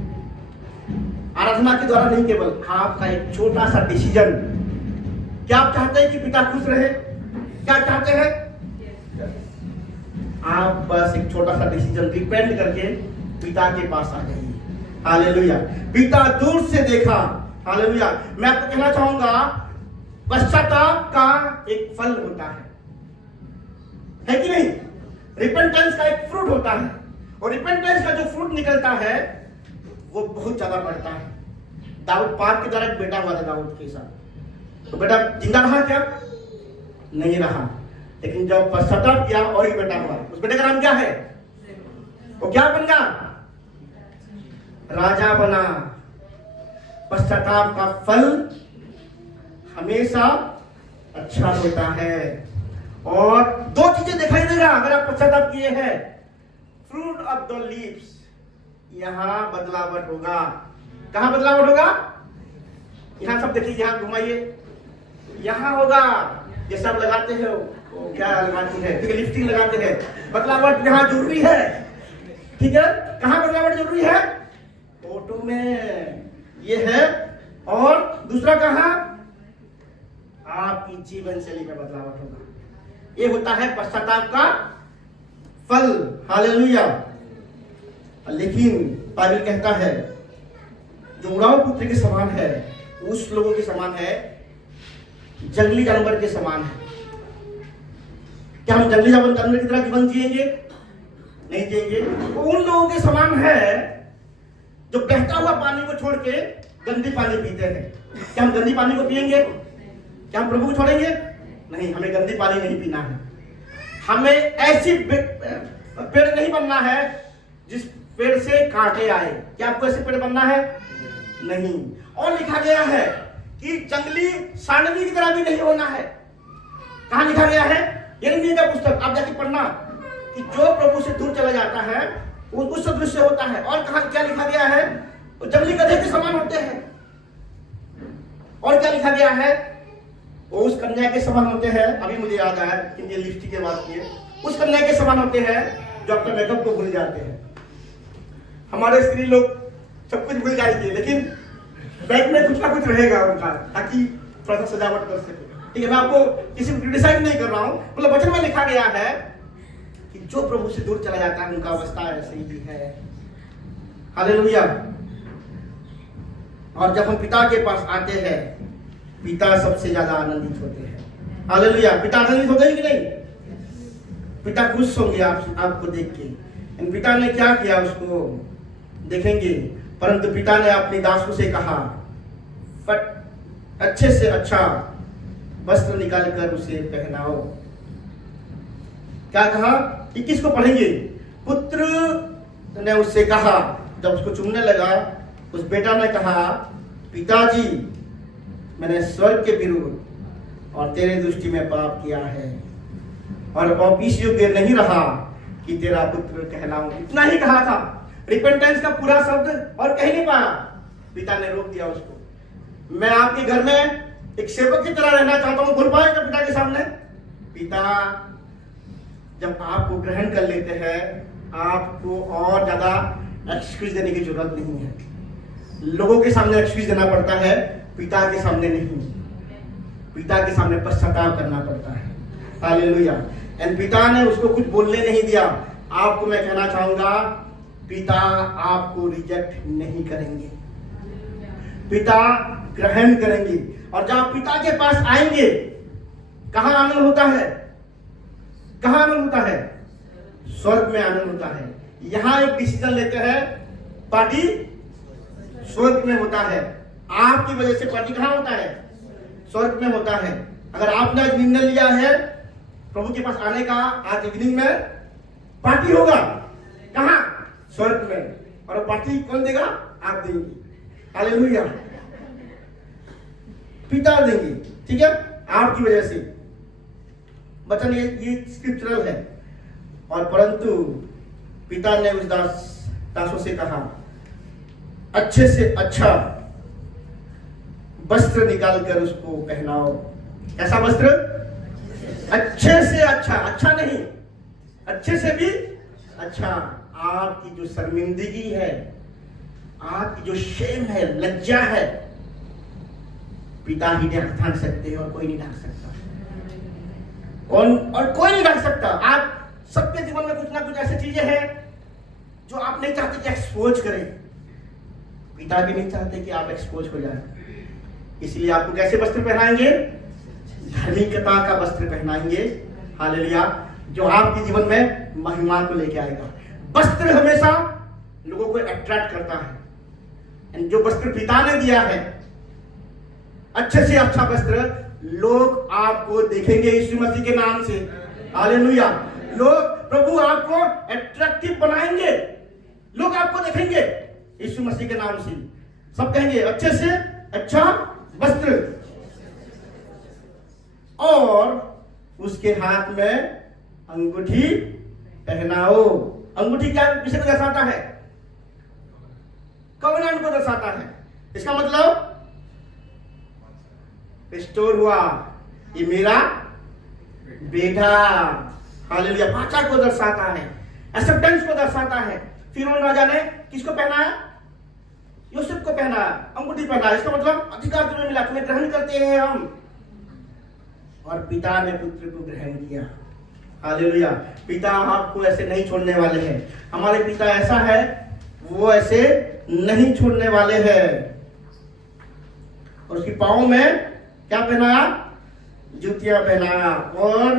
आराधना के द्वारा, नहीं केवल आपका एक छोटा सा डिसीजन। क्या आप चाहते हैं कि पिता खुश रहे? क्या चाहते हैं? आप बस एक छोटा सा डिसीजन रिपेंट करके पिता के पास आ जाइए। हालेलुया। पिता दूर से देखा। हालेलुया। मैं आपको कहना चाहूंगा, पश्चाताप का एक फल होता है कि नहीं? रिपेंटेंस का एक फ्रूट होता है, और रिपेंटेंस का जो फ्रूट निकलता है वो बहुत ज्यादा बढ़ता है। दाऊद पाक के द्वारा एक बेटा हुआ था दाऊद के साथ, तो बेटा जिंदा रहा क्या? नहीं रहा, लेकिन जब पश्चाताप किया और एक बेटा हुआ। उस बेटे का नाम क्या है? वो क्या बन गया? राजा बना। पश्चाताप का फल हमेशा अच्छा होता है। और दो चीजें दिखाई देगा अगर आप पश्चाताप किए हैं। फ्रूट ऑफ द लीव्स, यहां बदलावट होगा। कहां बदलावट होगा? यहां सब देखिए, यहां घुमाइए, यहां होगा। जैसे आप लगाते हो, वो क्या लगाते हैं? ठीक है, लिपस्टिक लगाते हैं। बदलावट यहां जरूरी है, ठीक है। कहां बदलावट जरूरी है? फोटो में, ये है। और दूसरा कहां? आपकी जीवन शैली में बदलावट होगा। ये होता है पश्चाताप का फल। हालेलुया। लेकिन बाइबल कहता है, जो उड़ाऊ पुत्र के समान है, उस लोगों के समान है, जंगली जानवर के समान है। क्या हम जंगली जानवर की तरह जीवन जिएंगे? नहीं जिएंगे। वो उन लोगों के समान है जो बहता हुआ पानी को छोड़ के गंदी पानी पीते हैं। क्या हम गंदी पानी को पिएंगे? क्या हम प्रभु को छोड़ेंगे? नहीं, हमें गंदी पानी नहीं पीना है। हमें ऐसी पेड़ नहीं बनना है जिस पेड़ से कांटे आए। क्या आपको ऐसे पेड़ बनना है? नहीं। और लिखा गया है कि जंगली सांडवी की तरह भी नहीं होना है। कहां लिखा गया है? यिर्मयाह का पुस्तक आप जाके पढ़ना, कि जो प्रभु से दूर चला जाता है वो उस सदृश होता है। और कहां क्या लिखा गया है? वो जंगली गधे के समान होते हैं। और क्या लिखा गया है? वो उस कन्या के समान होते हैं। अभी मुझे याद आया कि ये लिपस्टिक की बात की है। उस कन्या के समान होते हैं जो अपने मेकअप को भूल जाते हैं। हमारे स्त्री लोग सब कुछ भूल जाएंगे, लेकिन बैग में कुछ ना कुछ रहेगा उनका, ताकि थोड़ा सा सजावट कर सके। ठीक है, मैं आपको किसी को क्रिटिसाइज नहीं कर रहा हूं, मतलब वचन में लिखा गया है कि जो प्रभु से दूर चला जाता है उनका अवस्था ऐसे ही है। हालेलुया। और जब हम पिता के पास आते हैं, पिता सबसे ज्यादा आनंदित होते हैं। हालेलुया। पिता आनंदित होते हैं कि नहीं? पिता खुश होंगे आपको देख के। पिता ने क्या किया उसको देखेंगे। परंतु पिता ने अपनी दासों से कहा, अच्छे से अच्छा वस्त्र निकाल कर उसे पहनाओ। क्या कहा? 21 को पढ़ेंगे। पुत्र ने उससे कहा, जब उसको चूमने लगा, उस बेटा ने कहा, पिताजी, मैंने स्वर्ग के विरुद्ध और तेरे दृष्टि में पाप किया है, और वापिस योग्य नहीं रहा कि तेरा पुत्र कहलाऊं। इतना ही कहा था। रिपेंटेंस का पूरा शब्द और कह नहीं पाया। पिता ने रोक दिया उसको। मैं आपके घर में एक सेवक की तरह रहना चाहता हूं, बोल पाएगा पिता के सामने? पिता जब आपको ग्रहण कर लेते हैं, आपको और ज्यादा एक्सक्यूज देने की जरूरत नहीं है। लोगों के सामने एक्सक्यूज देना पड़ता है, पिता के सामने नहीं। पिता के सामने पश्चाताप करना पड़ता है। हालेलुया। एंड पिता ने उसको कुछ बोलने नहीं दिया। आपको मैं कहना चाहूंगा, पिता आपको रिजेक्ट नहीं करेंगे, पिता ग्रहण करेंगे। और जब आप पिता के पास आएंगे, कहां आनंद होता है? कहां आनंद होता है? स्वर्ग में आनंद होता है। यहां एक डिसीजन लेते हैं, पार्टी स्वर्ग में होता है। आपकी वजह से पार्टी कहां होता है? स्वर्ग में होता है। अगर आपने आज निर्णय लिया है प्रभु के पास आने का, आज इवनिंग में पार्टी होगा। कहां? स्वर्ग में। और पार्टी कौन देगा? आप देंगे। हालेलुया। पिता देंगे, ठीक है, आपकी वजह से। वचन ये स्क्रिप्चरल है। और परंतु पिता ने उस दासों से कहा, अच्छे से अच्छा वस्त्र निकालकर उसको पहनाओ। कैसा वस्त्र? अच्छे से अच्छा, अच्छा नहीं, अच्छे से भी अच्छा। आपकी जो शर्मिंदगी है, आपकी जो शेम है, लज्जा है, पिता ही ढांक सकते हैं और कोई नहीं ढांक सकता। कौन? और कोई नहीं ढांक सकता। आप सबके जीवन में कुछ ना कुछ ऐसी चीजें हैं जो आप नहीं चाहते कि एक्सपोज करें। पिता भी नहीं चाहते कि आप एक्सपोज हो जाए। इसलिए आपको कैसे वस्त्र पहनाएंगे? धार्मिकता का वस्त्र पहनाएंगे। हालेलुया। जो आपके जीवन में महिमा को लेके आएगा। वस्त्र हमेशा लोगों को अट्रैक्ट करता है। जो वस्त्र पिता ने दिया है, अच्छे से अच्छा वस्त्र, लोग आपको देखेंगे यीशु मसीह के नाम से। हालेलुया। लोग, प्रभु आपको अट्रैक्टिव बनाएंगे। लोग आपको देखेंगे यीशु मसीह के नाम से। सब कहेंगे अच्छे से अच्छा वस्त्र, और उसके हाथ में अंगूठी पहनाओ। अंगूठी क्या विषय को दर्शाता है? कवनान को दर्शाता है। इसका मतलब रिस्टोर हुआ, ये मेरा बेटा। हालेलुया। वाचा को दर्शाता है, एक्सेप्टेंस को दर्शाता है। फिरौन राजा ने किसको पहनाया? यूसुफ को पहनाया, अंगूठी पहनाया। इसका मतलब अधिकार तुम्हें मिला, तुम्हें ग्रहण करते हैं हम। और पिता ने पुत्र को ग्रहण किया। हालेलुया। पिता आपको ऐसे नहीं छोड़ने वाले हैं। हमारे पिता ऐसा है, वो ऐसे नहीं छोड़ने वाले हैं। और उसकी पाँव में क्या पहनाया? जूतियां पहनाया। और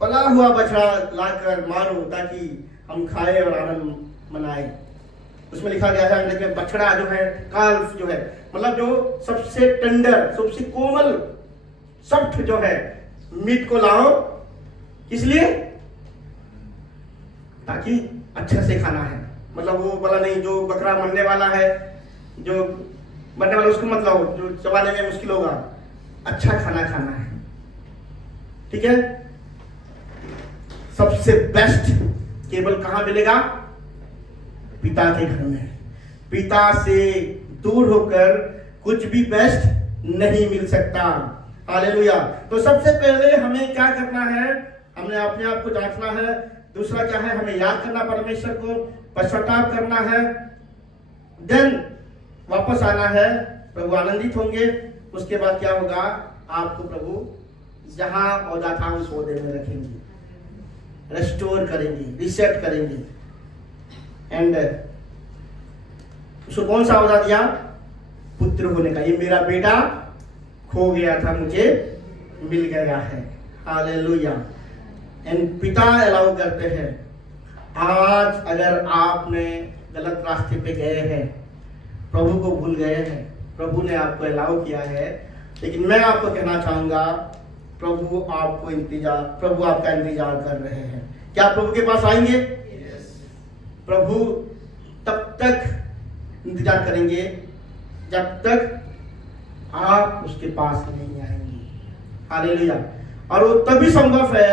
पला हुआ बछड़ा लाकर मारो ताकि हम खाए और आनंद मनाए। उसमें लिखा गया है अंग्रेजी में, बछड़ा जो है, काल्फ जो है, मतलब जो सबसे टेंडर, सबसे कोमल, सॉफ्ट जो है, मीट को लाओ। किस लिए? ताकि अच्छे से खाना है। मतलब वो वाला नहीं जो बकरा मरने वाला है, जो मरने वाला उसको मत लाओ, जो चबाने में मुश्किल होगा। अच्छा खाना खाना है, ठीक है। सबसे बेस्ट केवल कहां मिलेगा? पिता के घर में। पिता से दूर होकर कुछ भी बेस्ट नहीं मिल सकता। हालेलुया। तो सबसे पहले हमें क्या करना है? हमने अपने आप को जांचना है। दूसरा क्या है? हमें याद करना परमेश्वर को, पश्चाताप करना है, देन वापस आना है। प्रभु आनंदित होंगे। उसके बाद क्या होगा? आपको प्रभु जहां औदा था उस औदे में रखेंगे, रेस्टोर करेंगे, रिसेट करेंगे। एंड उसको कौन सा औदा दिया? पुत्र होने का। ये मेरा बेटा खो गया था, मुझे मिल गया है। हालेलुया। एंड पिता अलाउ करते हैं। आज अगर आपने गलत रास्ते पे गए हैं, प्रभु को भूल गए हैं, प्रभु ने आपको अलाउ किया है, लेकिन मैं आपको कहना चाहूंगा, प्रभु आपको प्रभु आपका इंतजार कर रहे हैं। क्या प्रभु के पास आएंगे? प्रभु तब तक इंतजार करेंगे जब तक आप उसके पास नहीं आएंगे। हालेलुया। और वो तभी संभव है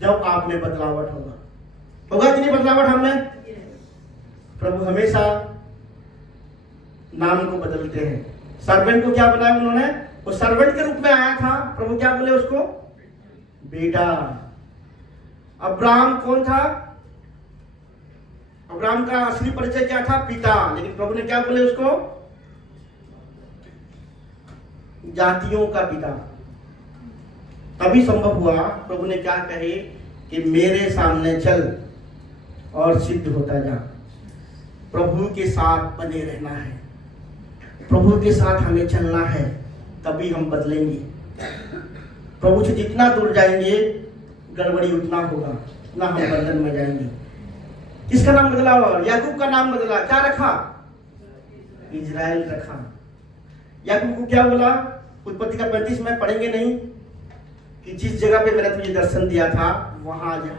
जब आप में बदलावट होगा कि नहीं? बदलावट हम में। प्रभु हमेशा नाम को बदलते हैं। सर्वेंट को क्या बनाया उन्होंने? वो सर्वेंट के रूप में आया था, प्रभु क्या बोले उसको? बेटा। अब्राहम कौन था? अब्राहम का असली परिचय क्या था? पिता। लेकिन प्रभु ने क्या बोले उसको? जातियों का पिता। तभी संभव हुआ, प्रभु ने क्या कहे कि मेरे सामने चल और सिद्ध होता जा। प्रभु के साथ बने रहना है, प्रभु के साथ हमें चलना है, तभी हम बदलेंगे। प्रभु से जितना दूर जाएंगे गड़बड़ी उतना होगा, उतना हम बंधन में जाएंगे। किसका नाम बदला? याकूब का नाम बदला। क्या रखा? इजराइल रखा। याकूब को क्या बोला? उत्पत्ति का 35 में पढ़ेंगे नहीं कि जिस जगह पे मैंने तुझे दर्शन दिया था वहां जा।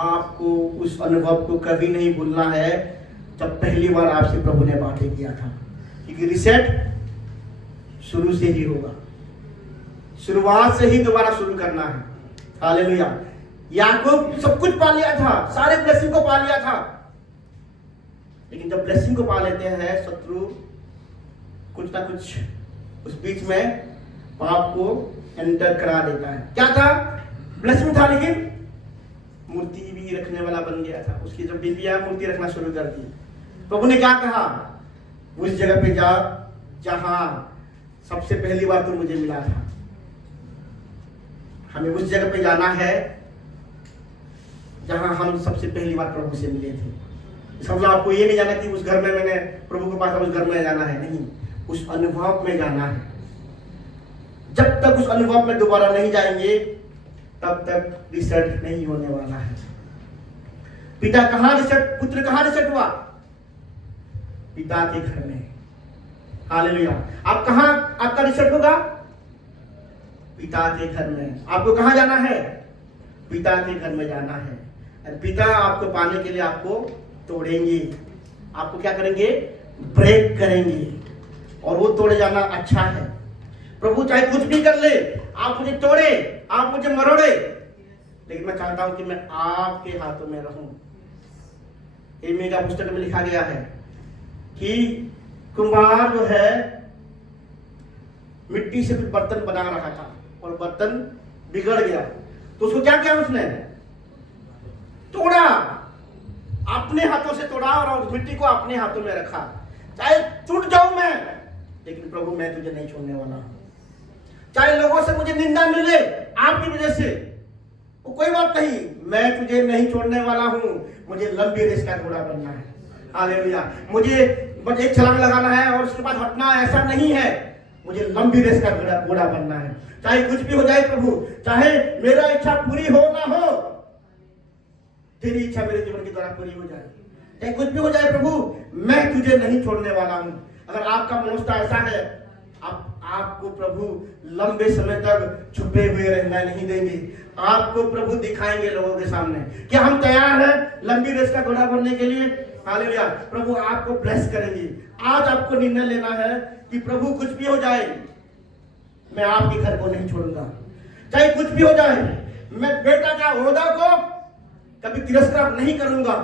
आपको उस अनुभव को कभी नहीं भूलना है जब पहली बार आपसे प्रभु ने बातें किया था, क्योंकि रिसेट शुरू से ही होगा, शुरुआत से ही दोबारा शुरू करना है। हालेलुया। याकूब सब कुछ पा लिया था, सारे ब्लेसिंग को पा लिया था, लेकिन जब ब्लेसिंग को पा लेते हैं शत्रु कुछ ना कुछ उस बीच में पाप को एंटर करा देता है। क्या था? ब्लेसिंग था, लेकिन मूर्ति भी रखने वाला बन गया था। उसकी जब बिटिया मूर्ति रखना शुरू कर दी, प्रभु ने क्या कहा? उस जगह पे जा जहां सबसे पहली बार तो मुझे मिला था। हमें उस जगह पे जाना है जहां हम सबसे पहली बार प्रभु से मिले थे। इसका मतलब आपको ये नहीं जाना कि उस घर में मैंने प्रभु के पास उस घर में जाना है, नहीं, उस अनुभव में जाना है। जब तक उस अनुभव में दोबारा नहीं जाएंगे तब तक रिसेट नहीं होने वाला है। पिता कहां रिसेट, पुत्र कहां रिसेट हुआ? पिता के घर में। हालेलुया। आप कहां आपका रिसेट होगा? पिता के घर में। आपको कहां जाना है? पिता के घर में जाना है। और पिता आपको पाने के लिए आपको तोड़ेंगे, आपको क्या करेंगे? ब्रेक करेंगे, और वो तोड़े जाना अच्छा है। प्रभु चाहे कुछ भी कर ले, आप मुझे तोड़े, आप मुझे मरोड़े, लेकिन मैं चाहता हूं कि मैं आपके हाथों में रहूं। एमी का पुस्तक में लिखा गया है कि कुम्हार जो है मिट्टी से कुछ बर्तन बना रहा था और बर्तन बिगड़ गया, तो उसको क्या किया? उसने तोड़ा, अपने हाथों से तोड़ा और उस मिट्टी को अपने हाथों में रखा। चाहे टूट जाऊं मैं, लेकिन प्रभु मैं तुझे नहीं छोड़ने वाला हूं। चाहे लोगों से मुझे निंदा मिले आपकी वजह से, वो कोई बात नहीं, मैं तुझे नहीं छोड़ने वाला हूं। मुझे लंबी रेस का घोड़ा बनना है। हालेलुया। मुझे एक छलांग लगाना है और उसके बाद हटना, ऐसा नहीं है। मुझे लंबी रेस का घोड़ा बनना है। चाहे कुछ भी हो जाए प्रभु, चाहे मेरा इच्छा पूरी हो ना हो, तेरी इच्छा मेरे जीवन के द्वारा पूरी हो जाए। चाहे कुछ भी हो जाए प्रभु, मैं तुझे नहीं छोड़ने वाला हूं। अगर आपका मनोस्था ऐसा है, आपको प्रभु लंबे समय तक छुपे हुए रहना नहीं देंगे। आपको प्रभु दिखाएंगे लोगों के सामने कि हम तैयार हैं लंबी रेस का घोड़ा बनने के लिए। हालेलुया। प्रभु आपको ब्लेस करेंगे। आज आपको निर्णय लेना है कि प्रभु कुछ भी हो जाए, मैं आपके घर को नहीं छोड़ूंगा। चाहे कुछ भी हो जाए, मैं बेटा का ओहदा को कभी तिरस्कार नहीं करूंगा।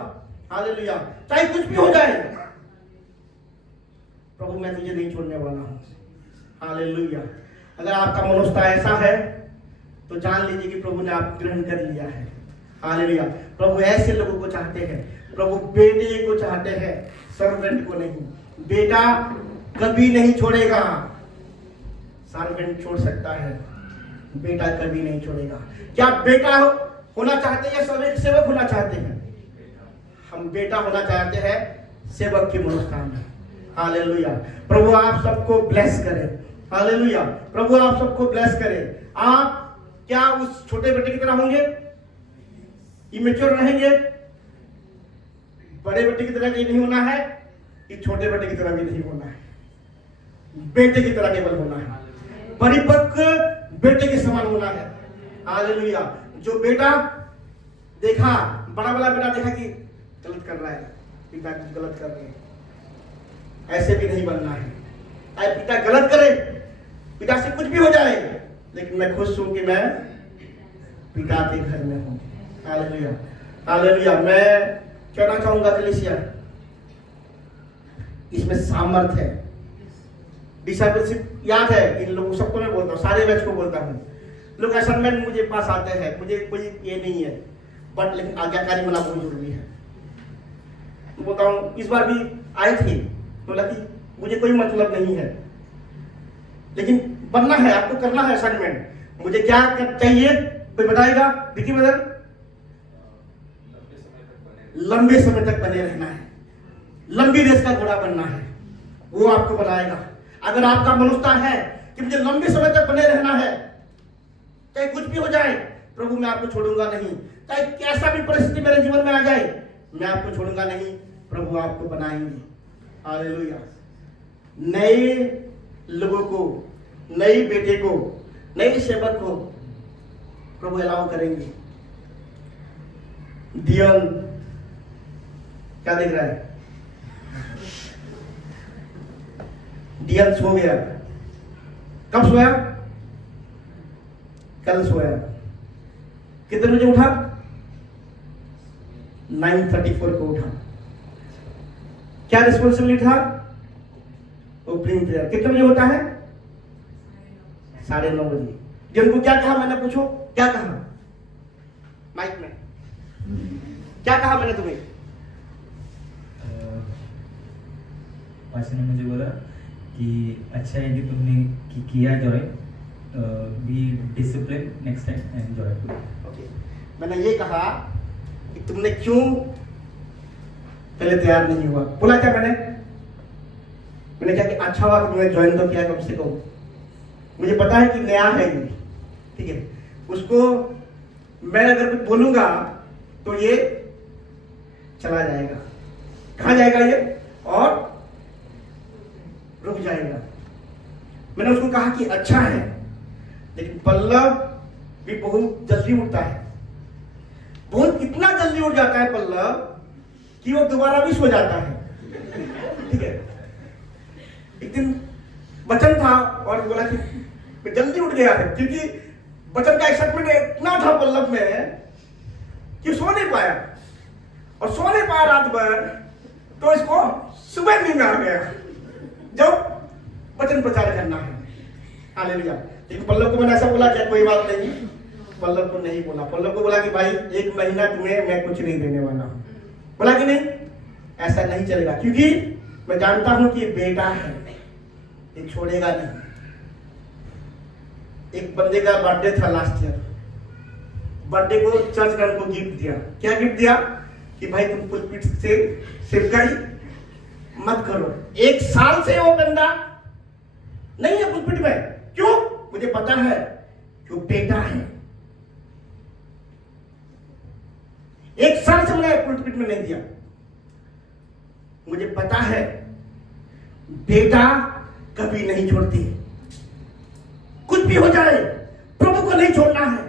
हालेलुया। चाहे कुछ भी हो जाए प्रभु मैं तुझे नहीं छोड़ने वाला हूं। हालेलुया। अगर आपका मनोस्था ऐसा है तो जान लीजिए कि प्रभु ने आपको ग्रहण कर लिया है। हालेलुया। प्रभु ऐसे लोगों को चाहते हैं। प्रभु बेटे को चाहते हैं, सर्वेंट को नहीं। बेटा कभी नहीं छोड़ेगा, सर्वेंट छोड़ सकता है, बेटा कभी नहीं छोड़ेगा। क्या बेटा होना चाहते हैं या सेवक होना चाहते हैं? हम बेटा होना चाहते हैं, सेवक की मनोस्था में। हालेलुया। प्रभु आप सबको ब्लेस करे। हालेलुया। प्रभु आप सबको ब्लेस करे। आप क्या उस छोटे बेटे की तरह होंगे? इमेच्योर रहेंगे? बड़े बेटे की तरह भी नहीं होना है कि छोटे बेटे की तरह भी नहीं होना है, बेटे की तरह केवल होना है। परिपक्व बेटे के समान होना है। हालेलुया। जो बेटा देखा, बड़ा वाला बेटा देखा कि गलत कर रहा है, पिता गलत कर रहे हैं, ऐसे भी नहीं बनना है। चाहे पिता गलत करे, पिता से कुछ भी हो जाए, लेकिन मैं खुश हूं कि मैं पिता के घर में हूं। हालेलुया। हालेलुया। मैं कहना चाहूंगा कलीसिया, इसमें सामर्थ है डिसाइपलशिप याद है, इन लोगों सबको मैं बोलता हूँ, सारे बैच को बोलता हूँ। लोग असाइनमेंट मुझे पास आते हैं, मुझे कोई ये नहीं है, बट लेकिन आज्ञाकारी होना बहुत जरूरी है। तो बोलता हूँ, इस बार भी आए थे, बोला कि मुझे कोई मतलब नहीं है, लेकिन बनना है, आपको करना है असाइनमेंट। मुझे क्या चाहिए कोई बताएगा? विकी ब्रदर, लंबे समय तक बने रहना है, लंबी रेस का घोड़ा बनना है, वो आपको बनाएगा। अगर आपका मनुष्यता है कि मुझे लंबे समय तक बने रहना है, चाहे कुछ भी हो जाए, प्रभु मैं आपको छोड़ूंगा नहीं, चाहे कैसा भी परिस्थिति मेरे जीवन में आ जाए, मैं आपको छोड़ूंगा नहीं, प्रभु आपको बनाएंगे। हालेलुया। नए लोगों को, नए बेटे को, नए सेवक को प्रभु अलाउ करेंगे। दियन क्या देख रहा है? दियन सो गया। कब सोया? कल सोया। कितने बजे उठा? 9:34 को उठा। क्या रिस्पॉन्सिबिलिटी था? Opening prayer. कितने बजे होता है? 9:30 बजे। जिनको क्या कहा मैंने, पूछो क्या कहा माइक में? क्या कहा मैंने तुम्हें? पास्टर ने मुझे बोला कि अच्छा है कि तुमने किया Joy, be discipline next time and joyful. Okay, मैंने ये कहा कि तुमने क्यों पहले तैयार नहीं हुआ? बोला क्या मैंने क्या कि अच्छा हुआ कि तुमने ज्वाइन तो किया कम से कम। मुझे पता है कि नया है ये, ठीक है, उसको मैं अगर कुछ बोलूंगा तो ये चला जाएगा। कहाँ जाएगा ये? और रुक जाएगा। मैंने उसको कहा कि अच्छा है, लेकिन पल्लव भी बहुत जल्दी उठता है, बहुत इतना जल्दी उठ जाता है पल्लव कि वो दोबारा भी सो जाता है, ठीक है। एक दिन वचन था और बोला कि मैं जल्दी उठ गया है, क्योंकि वचन का एक्साइटमेंट इतना था पल्लव में कि सो नहीं पाया, और सो नहीं पाया रात भर, तो इसको सुबह नींद आ गया जब वचन प्रचार करना है। हालेलुया। लेकिन पल्लव को मैंने ऐसा बोला क्या? कोई बात नहीं, पल्लव को नहीं बोला। पल्लव को बोला कि भाई 1 महीना तुम्हें मैं कुछ नहीं देने वाला हूं। बोला कि नहीं, ऐसा नहीं चलेगा, क्योंकि मैं जानता हूं कि ये बेटा है, ये छोड़ेगा नहीं। एक बंदे का बर्थडे था लास्ट ईयर, बर्थडे को चर्च ने उनको गिफ्ट दिया। क्या गिफ्ट दिया? कि भाई तुम पुलपिट से सेवकाई मत करो। 1 साल से वो बंदा नहीं है पुलपिट में। क्यों? मुझे पता है कि बेटा है। 1 साल से मैंने पुलपिट में नहीं दिया। मुझे पता है बेटा कभी नहीं छोड़ती, कुछ भी हो जाए प्रभु को नहीं छोड़ना है।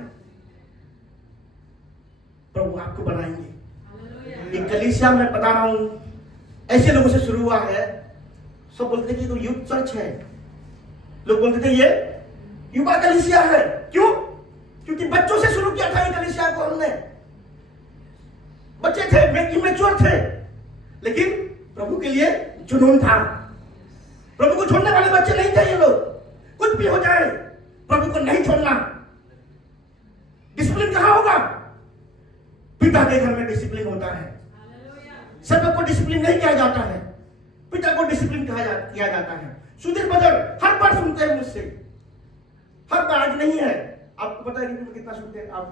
प्रभु आपको बनाएंगे। ये कलीसिया मैं बता रहा हूं, ऐसे लोगों से शुरू हुआ है। सब बोलते थे कि तो यूथ चर्च है, लोग बोलते थे ये युवा कलीसिया है। क्यों? क्योंकि बच्चों से शुरू किया था ये कलीसिया को हमने। बच्चे थे, इमेच्योर थे, लेकिन प्रभु के लिए जुनून था। प्रभु को छोड़ने वाले बच्चे नहीं थे ये लोग। कुछ भी हो जाए प्रभु को नहीं छोड़ना। डिसिप्लिन कहां होगा? पिता के घर में डिसिप्लिन होता है। सब को डिसिप्लिन नहीं किया जाता है, पिता को डिसिप्लिन किया जाता है। सुधीर बदर हर बार सुनते हैं मुझसे, हर बार। आज नहीं है, आपको पता है कि कितना सुनते हैं आप?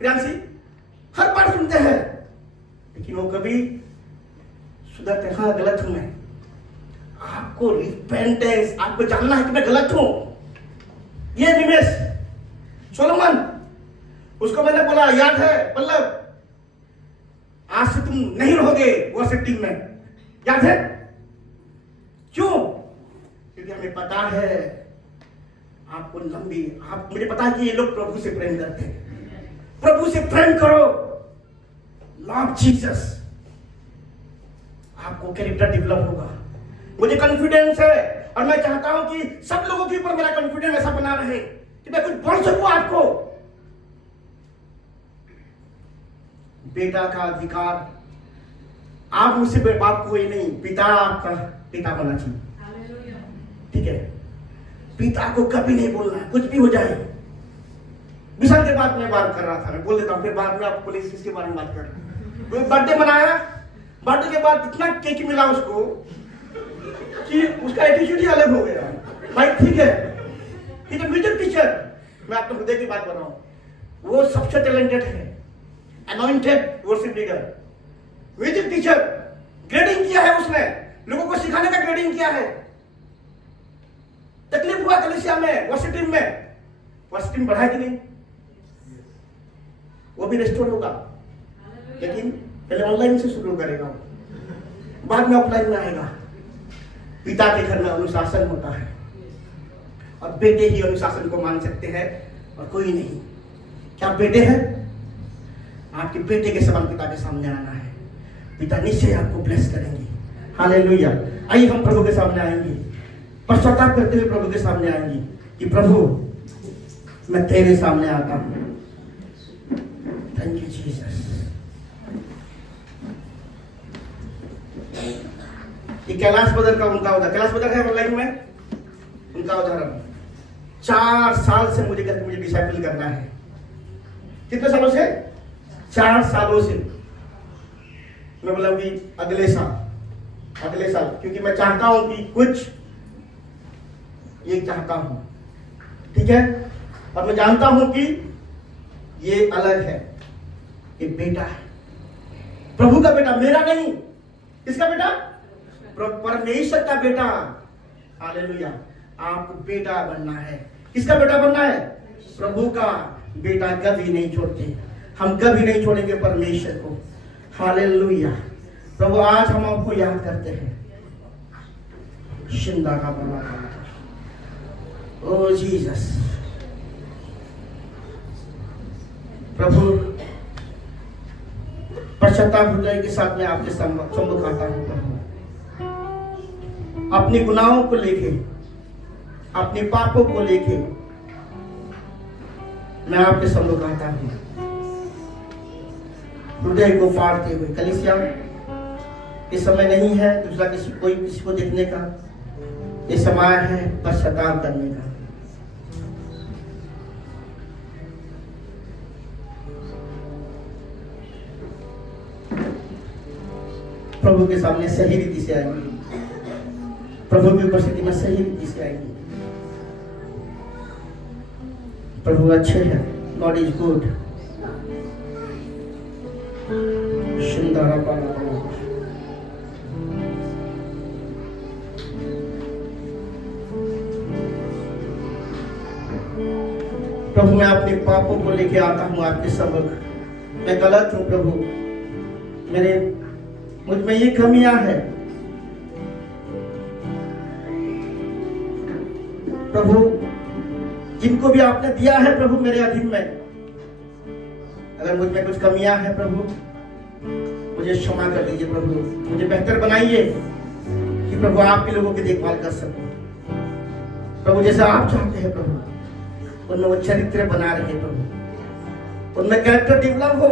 प्रियांशी हर बार सुनते हैं, लेकिन वो कभी सुधरते, हाँ गलत हूं मैं। आपको रिपेंटेंस, आपको जानना है कि मैं गलत हूं। ये निमेश सोलोमन, उसको मैंने बोला, याद है पल्लव, आज से तुम नहीं रहोगे वर्शिप टीम में, याद है? क्यों? क्योंकि हमें पता है आपको लंबी, आप, मुझे पता है कि ये लोग प्रभु से प्रेम करते हैं। प्रभु से प्रेम करो, लव जीसस, आपको कैरेक्टर डेवलप होगा। मुझे कॉन्फिडेंस है, और मैं चाहता हूं कि सब लोगों के ऊपर मेरा कॉन्फिडेंस ऐसा बना रहे कि मैं कुछ बोल सकूं आपको। बेटा का अधिकार, आप मुझसे बाप कोई नहीं, पिता आपका पिता होना चाहिए, ठीक है? पिता को कभी नहीं बोलना है, कुछ भी हो जाए। मिशन के बाद मैं बात कर रहा था, मैं बोल देता हूँ, फिर बाद में आप पुलिस किसके बारे में बात कर रहे हैं। कोई बर्थडे मनाया, बर्थडे के बाद इतना केक मिला उसको कि उसका एटीट्यूड ही अलग हो गया। भाई ठीक है, म्यूजिक टीचर, मैं आपको हृदय की बात कर रहा हूँ, वो सबसे टैलेंटेड है, anointed worship leader, music teacher, grading किया है उसने, लोगों को सिखाने का ग्रेडिंग किया है। तकलीफ हुआ कलीसिया में, वर्शिप टीम में, वर्शिप टीम बढ़ा कि नहीं? वो भी रेस्टोर होगा, लेकिन पहले ऑनलाइन से शुरू करेगा, बाद में ऑफलाइन में आएगा। पिता के घर में अनुशासन होता है और बेटे ही अनुशासन को मान सकते हैं और कोई नहीं। क्या बेटे हैं? आपके बेटे के समान पिता के सामने आना है, पिता निश्चय आपको ब्लेस करेंगे। हालेलुया। आइए हम प्रभु के सामने आएंगे, पश्चाताप करते हुए प्रभु के सामने आएंगे कि प्रभु मैं तेरे सामने आता हूं। Thank you Jesus. ये कैलाश बदर का उनका उदाहरण, कैलाश बदर है ऑनलाइन में, उनका उदाहरण 4 साल से मुझे डिसाइपल करना है। कितने सालों से? 4 सालों से। मैं बोला कि अगले साल, क्योंकि मैं चाहता हूं कि कुछ ये चाहता हूं, ठीक है। और मैं जानता हूं कि ये अलग है, ये बेटा है, प्रभु का बेटा, मेरा नहीं। किसका बेटा? परमेश्वर का बेटा। हालेलुया। आपको बेटा बनना है। किसका बेटा बनना है? प्रभु का बेटा। कभी नहीं छोड़ते, हम कभी नहीं छोड़ेंगे परमेश्वर को। हालेलुया। प्रभु आज हम आपको याद करते हैं। शिंदा का बना, ओ जीसस। प्रभु पश्चाताप हृदय के साथ में आपके सम्मुख आता हूं। प्रभु अपने गुनाहों को लेके, अपने पापों को लेके मैं आपके सम्मुख आता हूं, हृदय को फाड़ते हुए। कलीसिया, ये समय नहीं है दूसरा किसी को देखने का, ये समय है पश्चाताप करने का। प्रभु के सामने सही रीति से आएंगे, प्रभु की उपस्थिति में सही रीति से आएंगे। प्रभु अच्छे हैं, गॉड इज गुड। प्रभु मैं अपने पापों को लेके आता हूं आपके सम्मुख। मैं गलत हूं प्रभु, मुझ में ये कमियां हैं प्रभु। जिनको भी आपने दिया है प्रभु मेरे अधीन में, अगर मुझ में कुछ कमियां हैं प्रभु, मुझे क्षमा कर दीजिए प्रभु। मुझे बेहतर बनाइए कि प्रभु आपके लोगों की देखभाल कर सकूं प्रभु, जैसे आप चाहते हैं प्रभु। उनमें वो चरित्र बना रहे प्रभु, उनमें कैरेक्टर डेवलप हो।